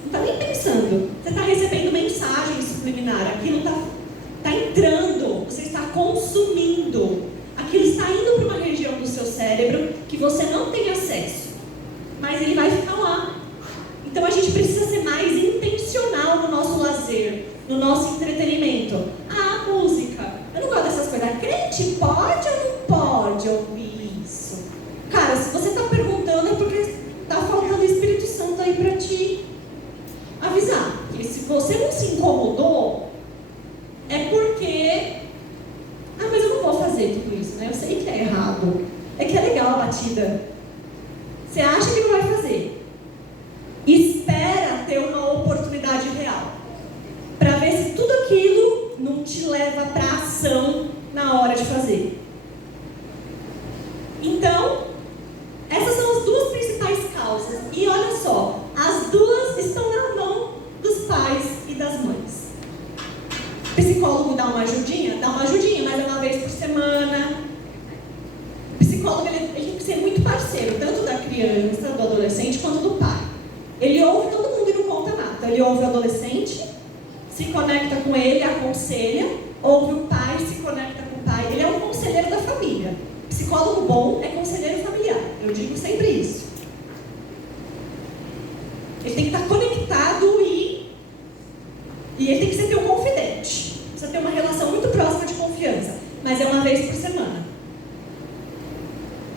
Não está nem pensando. Você está recebendo mensagem subliminar, aquilo está entrando, você está consumindo. Aquilo está indo para uma região do seu cérebro que você não tem acesso, mas ele vai ficar lá. Então a gente precisa ser mais intencional no nosso lazer, no nosso entretenimento. batida. Você acha que não vai fazer. Espera ter uma oportunidade real. Para ver se tudo aquilo não te leva para ação na hora de fazer. Então, essas são as duas principais causas. E olha só, as duas estão na mão dos pais e das mães. O psicólogo dá uma ajudinha? Dá uma ajudinha, mas é uma vez por semana. O psicólogo ele tem que ser muito parceiro, tanto da criança, do adolescente, quanto do pai. Ele ouve todo mundo e não conta nada. Ele ouve o adolescente, se conecta com ele, aconselha. Ouve o pai, se conecta com o pai. Ele é um conselheiro da família. Psicólogo bom é conselheiro familiar. Eu digo sempre isso. Ele tem que estar conectado e ele tem que ser teu confidente. Precisa ter uma relação muito próxima de confiança. Mas é uma vez por semana.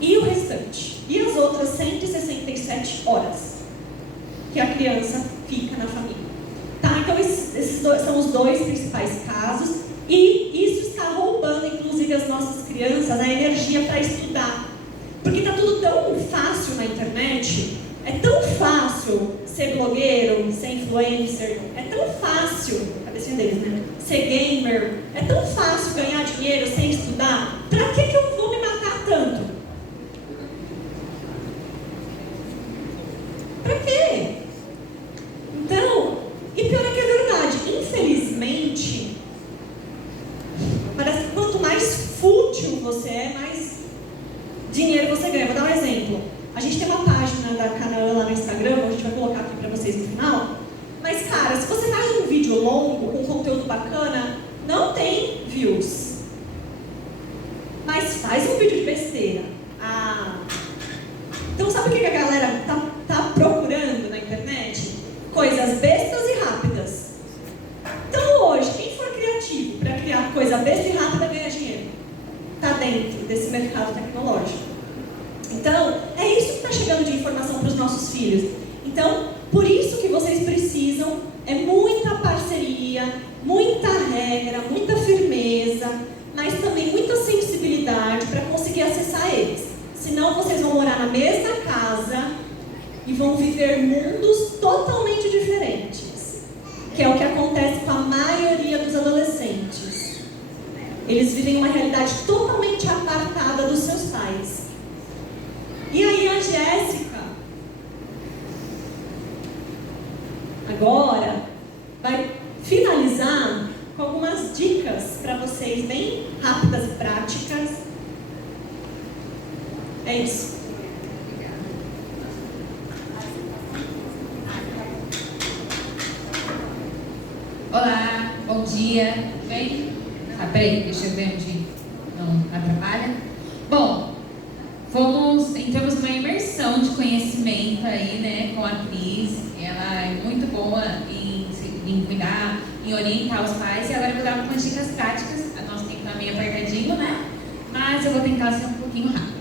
E o restante? E as outras 167 horas que a criança fica na família? Tá? Então esses são os dois principais casos. E isso está roubando, inclusive, as nossas crianças a energia para estudar. Porque está tudo tão fácil na internet. É tão fácil ser blogueiro, ser influencer. É tão fácil, cabecinha deles, né? Ser gamer. É tão fácil ganhar dinheiro sem estudar. Para que eu vou me matar tanto? Para quê? Então, e pior é que é verdade. Infelizmente, parece que quanto mais fútil você é, mais dinheiro você ganha. Vou dar um exemplo. A gente tem uma página da Canaã lá no Instagram, a gente vai colocar aqui pra vocês no final. Mas, cara, se você faz um vídeo longo, com conteúdo bacana, não tem views. Mas faz um vídeo de besteira. Então sabe o que a galera tá procurando na internet? Coisas bestas e rápidas. Então hoje, quem for criativo para criar coisa besta e rápida ganha dinheiro. Está dentro desse mercado tecnológico. Então, é isso que está chegando de informação para os nossos filhos. Então, por isso que vocês precisam, é muita parceria, muita regra, muita firmeza, mas também muita sensibilidade para conseguir acessar eles. Senão vocês vão morar na mesma casa e vão viver mundos totalmente diferentes. Que é o que acontece com a maioria dos adolescentes. Eles vivem uma realidade totalmente apartada dos seus pais. E aí a Jéssica, agora, vai finalizar com algumas dicas para vocês, bem rápidas e práticas. É isso. Olá, bom dia, tudo bem? Peraí, deixa eu ver onde não atrapalha. Bom, entramos numa imersão de conhecimento aí, né, com a Cris. Ela é muito boa em cuidar, em orientar os pais. E agora eu vou dar algumas dicas práticas. O nosso tempo está meio apertadinho, né? Mas eu vou tentar ser um pouquinho rápido.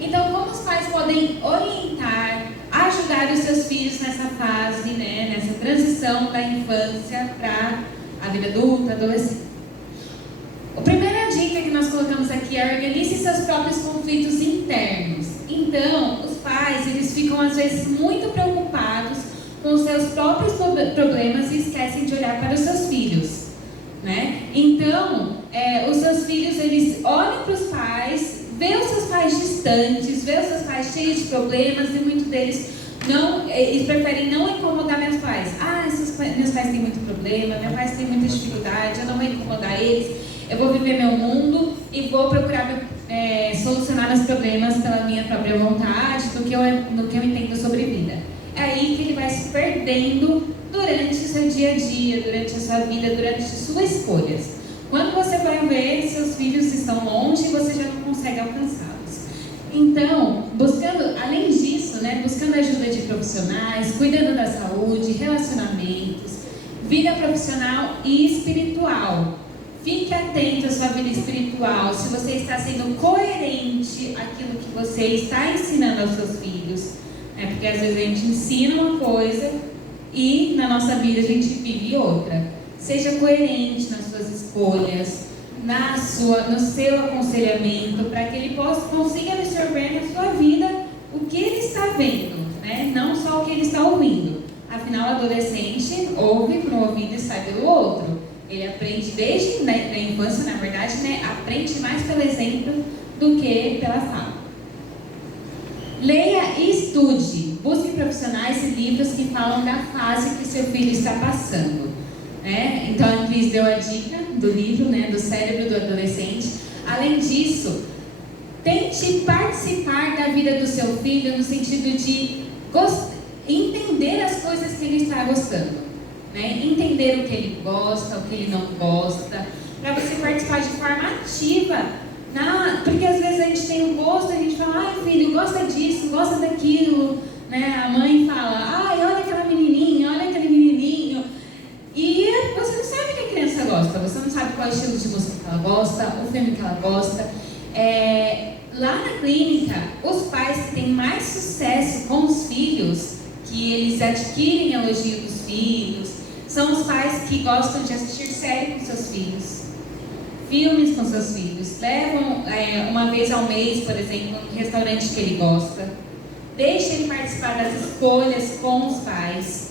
Então, como os pais podem orientar, ajudar os seus filhos nessa fase, né, nessa transição da infância para a vida adulta, adolescente? A primeira dica que nós colocamos aqui é organize seus próprios conflitos internos. Então, os pais, eles ficam às vezes muito preocupados com os seus próprios problemas e esquecem de olhar para os seus filhos, né? Então, os seus filhos, eles olham para os pais, vê os seus pais distantes, vê os seus pais cheios de problemas e muitos deles eles preferem não incomodar meus pais. Meus pais têm muito problema, meus pais têm muita dificuldade, eu não vou incomodar eles, eu vou viver meu mundo e vou procurar solucionar os problemas pela minha própria vontade, do que eu entendo sobre vida. É aí que ele vai se perdendo durante o seu dia a dia, durante a sua vida, durante as suas escolhas. Quando você vai ver, seus filhos estão longe e você já não consegue alcançá-los. Então, além disso, né, buscando ajuda de profissionais, cuidando da saúde, relacionamentos, vida profissional e espiritual. Fique atento à sua vida espiritual, se você está sendo coerente àquilo que você está ensinando aos seus filhos. Porque às vezes a gente ensina uma coisa e na nossa vida a gente vive outra. Seja coerente nas suas escolhas, no seu aconselhamento, para que ele consiga absorver na sua vida o que ele está vendo, né? Não só o que ele está ouvindo. Afinal, o adolescente ouve por um ouvido e sai pelo outro. Ele aprende desde a infância, na verdade, né? Aprende mais pelo exemplo do que pela fala. Leia e estude. Busque profissionais e livros que falam da fase que seu filho está passando. Né? Então, a Cris deu a dica do livro, né, do cérebro do adolescente. Além disso, tente participar da vida do seu filho no sentido de entender as coisas que ele está gostando. Né? Entender o que ele gosta, o que ele não gosta, para você participar de forma ativa. Porque às vezes a gente tem um gosto, a gente fala, ai filho, gosta disso, gosta daquilo. Né? A mãe fala, ai, olha aquela menininha, olha aquele menininho. E você não sabe o que a criança gosta, você não sabe qual é o estilo de música que ela gosta, o filme que ela gosta. Lá na clínica, os pais que têm mais sucesso com os filhos, que eles adquirem elogio dos filhos, são os pais que gostam de assistir série com seus filhos, filmes com seus filhos, levam uma vez ao mês, por exemplo, um restaurante que ele gosta, deixa ele participar das escolhas com os pais.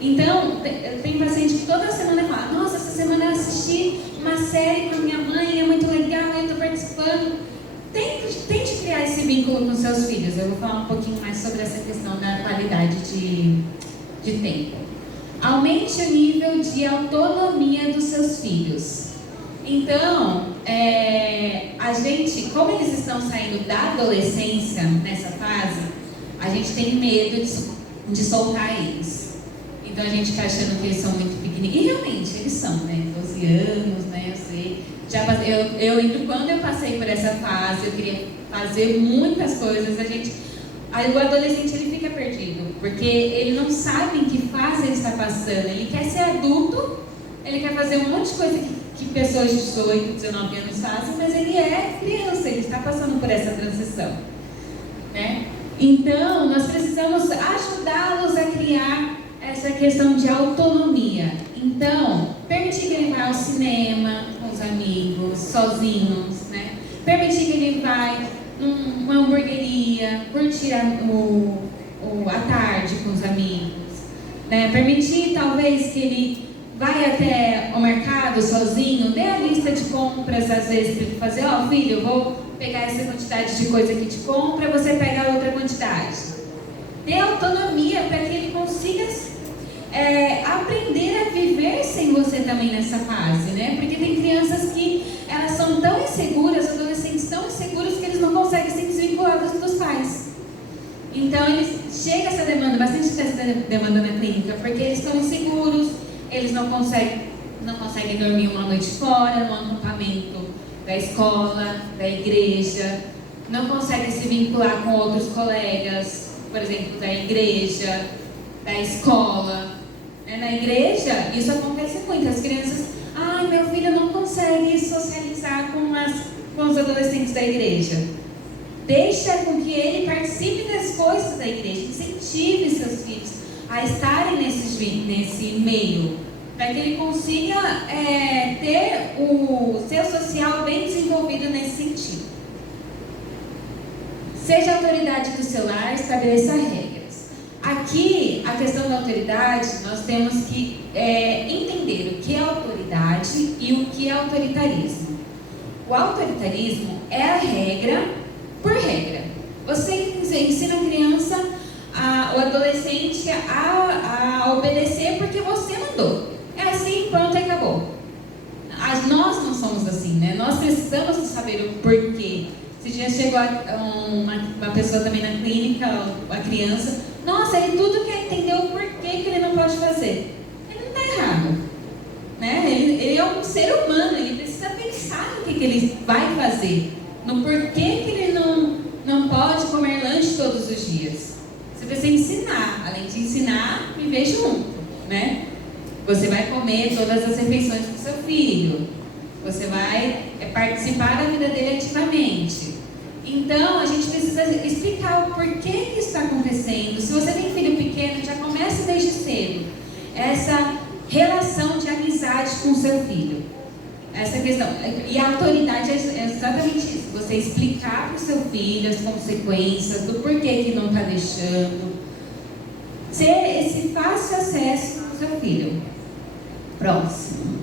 Então, eu tenho paciente que toda semana fala, nossa, essa semana eu assisti uma série com a minha mãe, é muito legal, eu estou participando. Tente criar esse vínculo com seus filhos. Eu vou falar um pouquinho mais sobre essa questão da qualidade de tempo. Aumente o nível de autonomia dos seus filhos. Então, a gente, como eles estão saindo da adolescência nessa fase, a gente tem medo de soltar eles. Então a gente fica achando que eles são muito pequenininhos. E realmente, eles são, né? 12 anos, né? Eu sei. Eu lembro quando eu passei por essa fase, eu queria fazer muitas coisas. O adolescente ele fica perdido, porque ele não sabe em que fase ele está passando. Ele quer ser adulto, ele quer fazer um monte de coisa que pessoas de 18, 19 anos fazem, mas ele é criança, ele está passando por essa transição. Né? Então, nós precisamos ajudá-los a criar essa questão de autonomia. Então, permitir que ele vá ao cinema com os amigos, sozinhos, né? Permitir que ele vá numa hamburgueria, curtir a tarde com os amigos, né? Permitir, talvez, que ele vai até o mercado sozinho, dê a lista de compras, às vezes, para ele fazer, ó, filho, eu vou pegar essa quantidade de coisa que te compra, você pega a outra quantidade. Dê autonomia para que ele consiga aprender a viver sem você também nessa fase, né? Porque tem crianças que elas são tão inseguras, adolescentes tão inseguros que eles não conseguem se desvincular dos pais. Então chega essa demanda, bastante essa demanda na clínica, porque eles estão inseguros, eles não conseguem dormir uma noite fora, no acampamento da escola, da igreja, não conseguem se vincular com outros colegas, por exemplo, da igreja, da escola. Na igreja, isso acontece muito. As crianças, meu filho não consegue socializar com os adolescentes da igreja. Deixa com que ele participe das coisas da igreja, incentive seus filhos a estarem nesse meio, para que ele consiga ter o seu social bem desenvolvido nesse sentido. Seja a autoridade do seu lar, estabeleça regras. Aqui, a questão da autoridade, nós temos que entender o que é autoridade e o que é autoritarismo. O autoritarismo é a regra por regra. Você ensina a criança, o adolescente a obedecer porque você mandou. É assim, pronto, acabou. Nós não somos assim, né? Nós precisamos saber o porquê. Esse dia chegou uma pessoa também na clínica, a criança, nossa, ele tudo quer entender o porquê que ele não pode fazer. Ele não está errado. Né? Ele é um ser humano, ele precisa pensar no que ele vai fazer, no porquê que ele não pode comer lanche todos os dias. Você precisa ensinar, além de ensinar, viver junto. Né? Você vai comer todas as refeições com seu filho. Você vai participar da vida dele ativamente. Então, a gente precisa explicar o porquê que está acontecendo. Se você tem filho pequeno, já comece desde cedo essa relação de amizade com o seu filho. essa questão. E a autoridade é exatamente isso. Você explicar para o seu filho as consequências, do porquê que não está deixando. Ter esse fácil acesso ao seu filho. Próximo.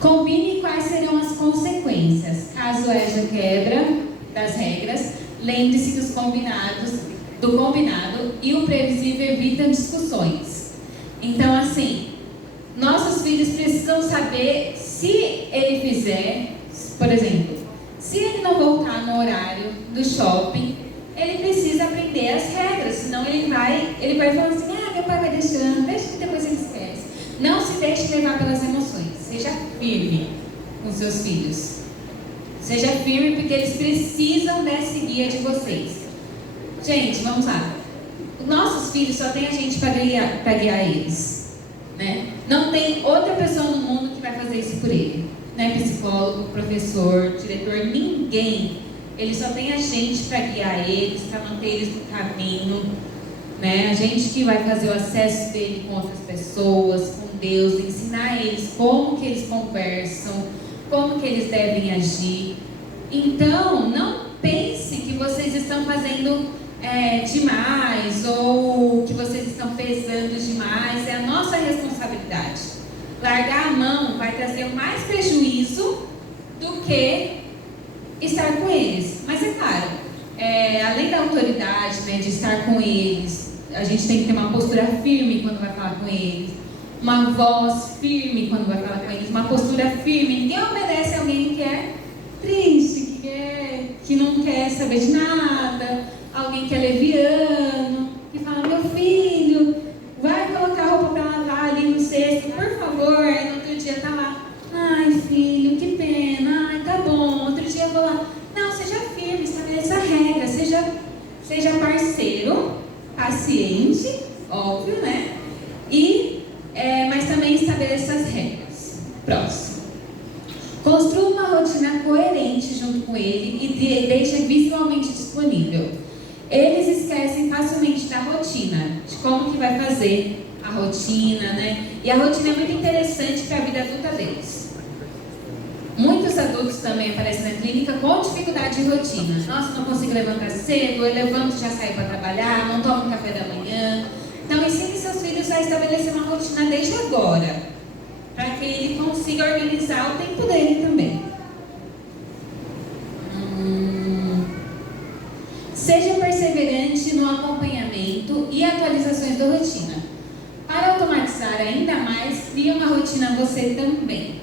Combine quais serão as consequências. Caso haja quebra das regras, lembre-se que do combinado e o previsível evitam discussões. Então, assim, nossos filhos precisam saber se ele fizer, por exemplo, se ele não voltar no horário do shopping, ele precisa aprender as regras, senão ele vai falar assim, meu pai vai deixando, deixa que depois ele esquece. Não se deixe levar pelas emoções, seja firme com seus filhos. Seja firme porque eles precisam desse guia de vocês. Gente, vamos lá. Os nossos filhos só tem a gente para guiar eles, né? Não tem outra pessoa no mundo que vai fazer isso por ele, né? Psicólogo, professor, diretor, ninguém. Ele só tem a gente para guiar eles, para manter eles no caminho, né? A gente que vai fazer o acesso dele com outras pessoas, com Deus, ensinar eles como que eles conversam, como que eles devem agir. Então, não pense que vocês estão fazendo demais ou que vocês estão pesando demais. É a nossa responsabilidade. Largar a mão vai trazer mais prejuízo do que estar com eles. Mas é claro, além da autoridade, né, de estar com eles, a gente tem que ter uma postura firme quando vai falar com eles, uma voz firme quando vai falar com eles, uma postura firme. Ninguém obedece a alguém que é triste, que não quer saber de nada, alguém que é leviano, que fala, meu filho, vai colocar a roupa para lavar ali no cesto, por favor. Aí no outro dia tá lá, ai filho, que pena, ai tá bom. Outro dia eu vou lá, não, seja firme, estabeleça a regra, seja parceiro, paciente, óbvio, né? Mas também estabeleça as regras. Próximo. Construa uma rotina coerente junto com ele e deixe visualmente disponível. Eles esquecem facilmente da rotina, de como que vai fazer a rotina, né? E a rotina é muito interessante para a vida adulta deles. Muitos adultos também aparecem na clínica com dificuldade de rotina. Nossa, não consigo levantar cedo, eu levanto e já saio para trabalhar, não tomo café da manhã. Então, ensine seus filhos a estabelecer uma rotina desde agora, para que ele consiga organizar o tempo dele também. Seja perseverante no acompanhamento e atualizações da rotina. Para automatizar ainda mais, crie uma rotina você também.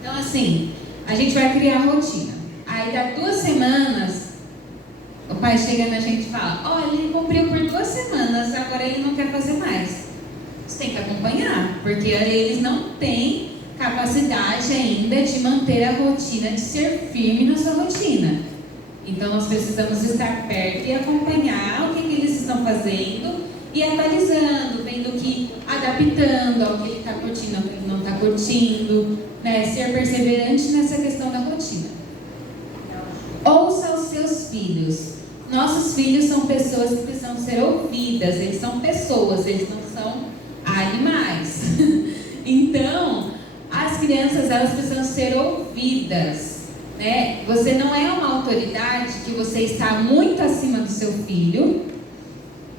Então, assim, a gente vai criar a rotina. Aí, dá 2 semanas, o pai chega na gente e fala, olha, ele cumpriu por 2 semanas, agora ele não quer fazer mais. Você tem que acompanhar, porque eles não têm capacidade ainda de manter a rotina, de ser firme na sua rotina. Então, nós precisamos estar perto e acompanhar o que eles estão fazendo e atualizando, vendo que, adaptando ao que ele está curtindo, ao que ele não está curtindo, né? Ser perseverante nessa questão da rotina. Ouça os seus filhos. Nossos filhos são pessoas que precisam ser ouvidas, eles são pessoas, eles não são animais. Então, as crianças, elas precisam ser ouvidas, né? Você não é uma autoridade que você está muito acima do seu filho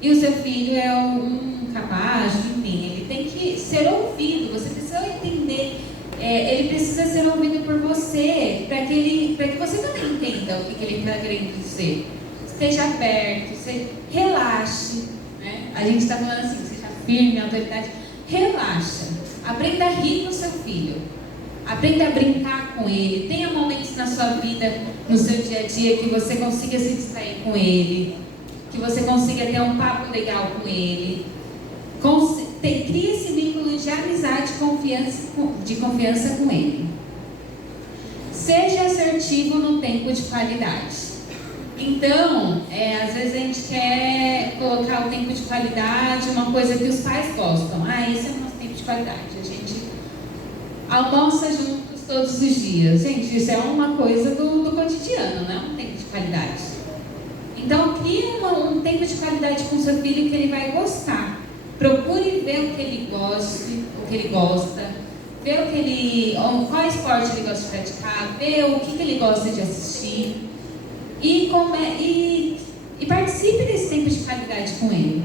e o seu filho é um capaz, enfim, ele tem que ser ouvido, você precisa entender, ele precisa ser ouvido por você, para que você também entenda o que ele está querendo dizer. Esteja aberto, relaxe, né? A gente está falando assim, seja firme, autoridade, relaxa, aprenda a rir com seu filho, aprenda a brincar com ele, tenha momentos na sua vida, no seu dia a dia, que você consiga se distrair com ele, que você consiga ter um papo legal com ele, crie esse vínculo de amizade de confiança com ele. Seja assertivo no tempo de qualidade. Então, às vezes a gente quer colocar o tempo de qualidade, uma coisa que os pais gostam. Esse é o nosso tempo de qualidade. A gente almoça juntos todos os dias. Gente, isso é uma coisa do cotidiano, não é um tempo de qualidade. Então, crie um tempo de qualidade com seu filho que ele vai gostar. Procure ver o que ele gosta. ver qual esporte ele gosta de praticar, ver o que ele gosta de assistir e participe desse tempo de qualidade com ele.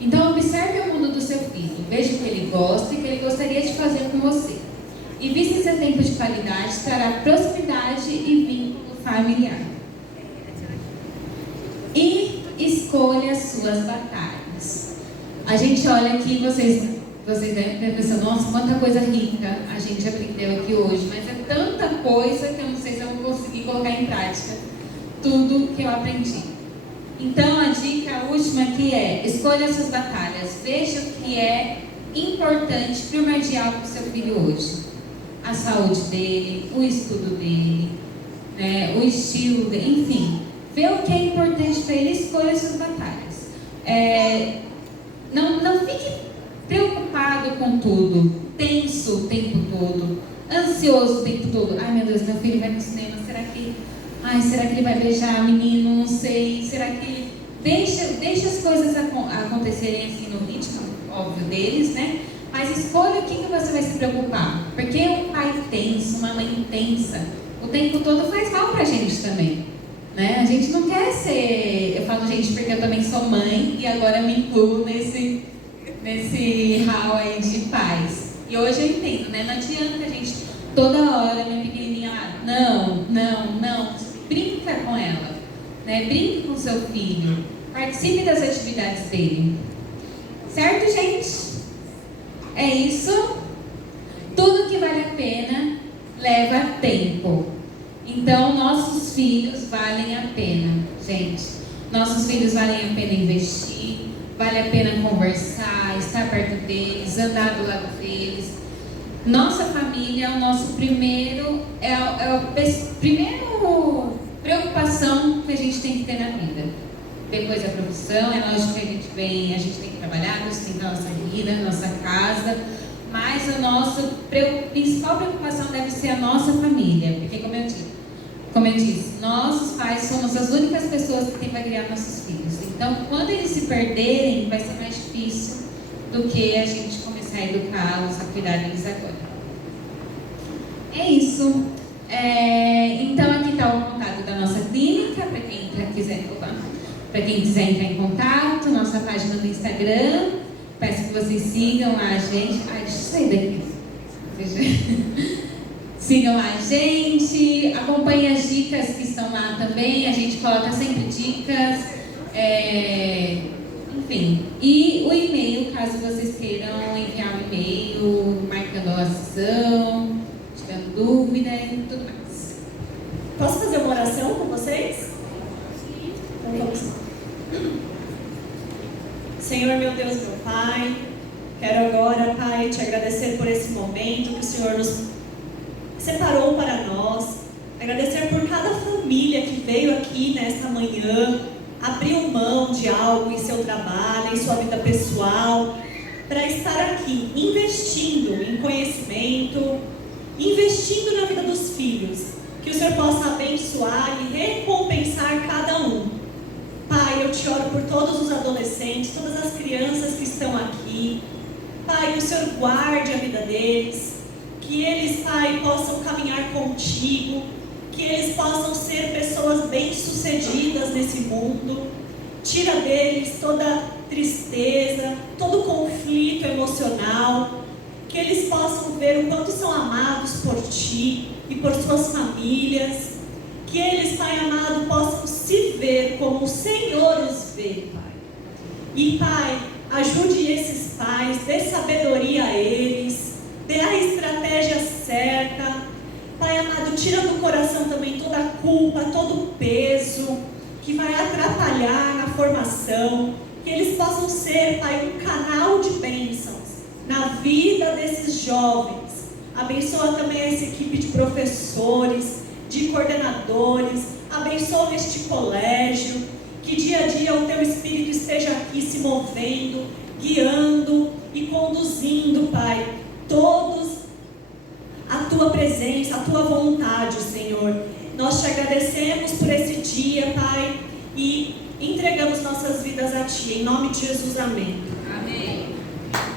Então, observe o mundo do seu filho, veja o que ele gosta e o que ele gostaria de fazer com você. E vista esse tempo de qualidade, trará proximidade e vínculo familiar. E escolha as suas batalhas. A gente olha aqui, vocês devem estar pensando, nossa, quanta coisa rica a gente aprendeu aqui hoje, mas é tanta coisa que eu não sei se eu vou conseguir colocar em prática tudo que eu aprendi. Então, a dica última aqui é: escolha as suas batalhas, veja o que é importante, primordial para o seu filho hoje. A saúde dele, o estudo dele, né, o estilo dele, enfim. Vê o que é importante para ele, escolha as suas batalhas. Não fique preocupado com tudo, tenso o tempo todo, ansioso o tempo todo. Ai meu Deus, meu filho vai no cinema, será que ele vai beijar a menina? Não sei, será que... Deixa as coisas acontecerem assim no ritmo óbvio deles, né? Mas escolha o que você vai se preocupar. Porque um pai tenso, uma mãe tensa, o tempo todo faz mal pra gente também, né? A gente não quer ser... Eu falo gente porque eu também sou mãe e agora me incluo nesse hall aí de pais. E hoje eu entendo, né? Não adianta a gente toda hora, minha pequenininha lá, não. Brinca com ela, né? Brinque com seu filho. Participe das atividades dele. Certo, gente? É isso. Tudo que vale a pena leva tempo. Então, nossos filhos valem a pena, gente. Nossos filhos valem a pena investir, vale a pena conversar, estar perto deles, andar do lado deles. Nossa família é o nosso primeiro preocupação que a gente tem que ter na vida. Depois a profissão, é lógico que a gente tem que trabalhar, sustentar a nossa vida, a nossa casa, mas a nossa principal preocupação deve ser a nossa família, porque como eu disse, nós, os pais, somos as únicas pessoas que tem para criar nossos filhos. Então, quando eles se perderem, vai ser mais difícil do que a gente começar a educá-los, a cuidar deles agora. É isso. Então, aqui está o contato da nossa clínica, para quem quiser entrar em contato, nossa página do Instagram. Peço que vocês sigam a gente. Deixa eu sair daqui. Sigam a gente, acompanhem as dicas que estão lá também, a gente coloca sempre dicas, enfim. E o e-mail, caso vocês queiram enviar um e-mail, marcando a sessão, tirando dúvida e tudo mais. Posso fazer uma oração com vocês? Então vamos lá. Senhor, meu Deus, meu Pai, quero agora, Pai, te agradecer por esse momento que o Senhor nos separou para nós, agradecer por cada família que veio aqui nesta manhã, abriu mão de algo em seu trabalho, em sua vida pessoal, para estar aqui, investindo em conhecimento, investindo na vida dos filhos, que o Senhor possa abençoar e recompensar cada um. Pai, eu te oro por todos os adolescentes, todas as crianças que estão aqui. Pai, que o Senhor guarde a vida deles, que eles, Pai, possam caminhar contigo, que eles possam ser pessoas bem-sucedidas nesse mundo. Tira deles toda tristeza, todo conflito emocional, que eles possam ver o quanto são amados por Ti e por suas famílias, que eles, Pai amado, possam se ver como o Senhor os vê, Pai. E, Pai, ajude esses pais, dê sabedoria a eles, dê a estratégia certa. Pai amado, tira do coração também toda a culpa, todo o peso que vai atrapalhar na formação, que eles possam ser, Pai, um canal de bênçãos na vida desses jovens. Abençoa também essa equipe de professores, de coordenadores, abençoa este colégio, que dia a dia o Teu Espírito esteja aqui se movendo, guiando e conduzindo, Pai, todos a Tua presença, a Tua vontade, Senhor. Nós te agradecemos por esse dia, Pai, e entregamos nossas vidas a Ti, em nome de Jesus, amém. Amém.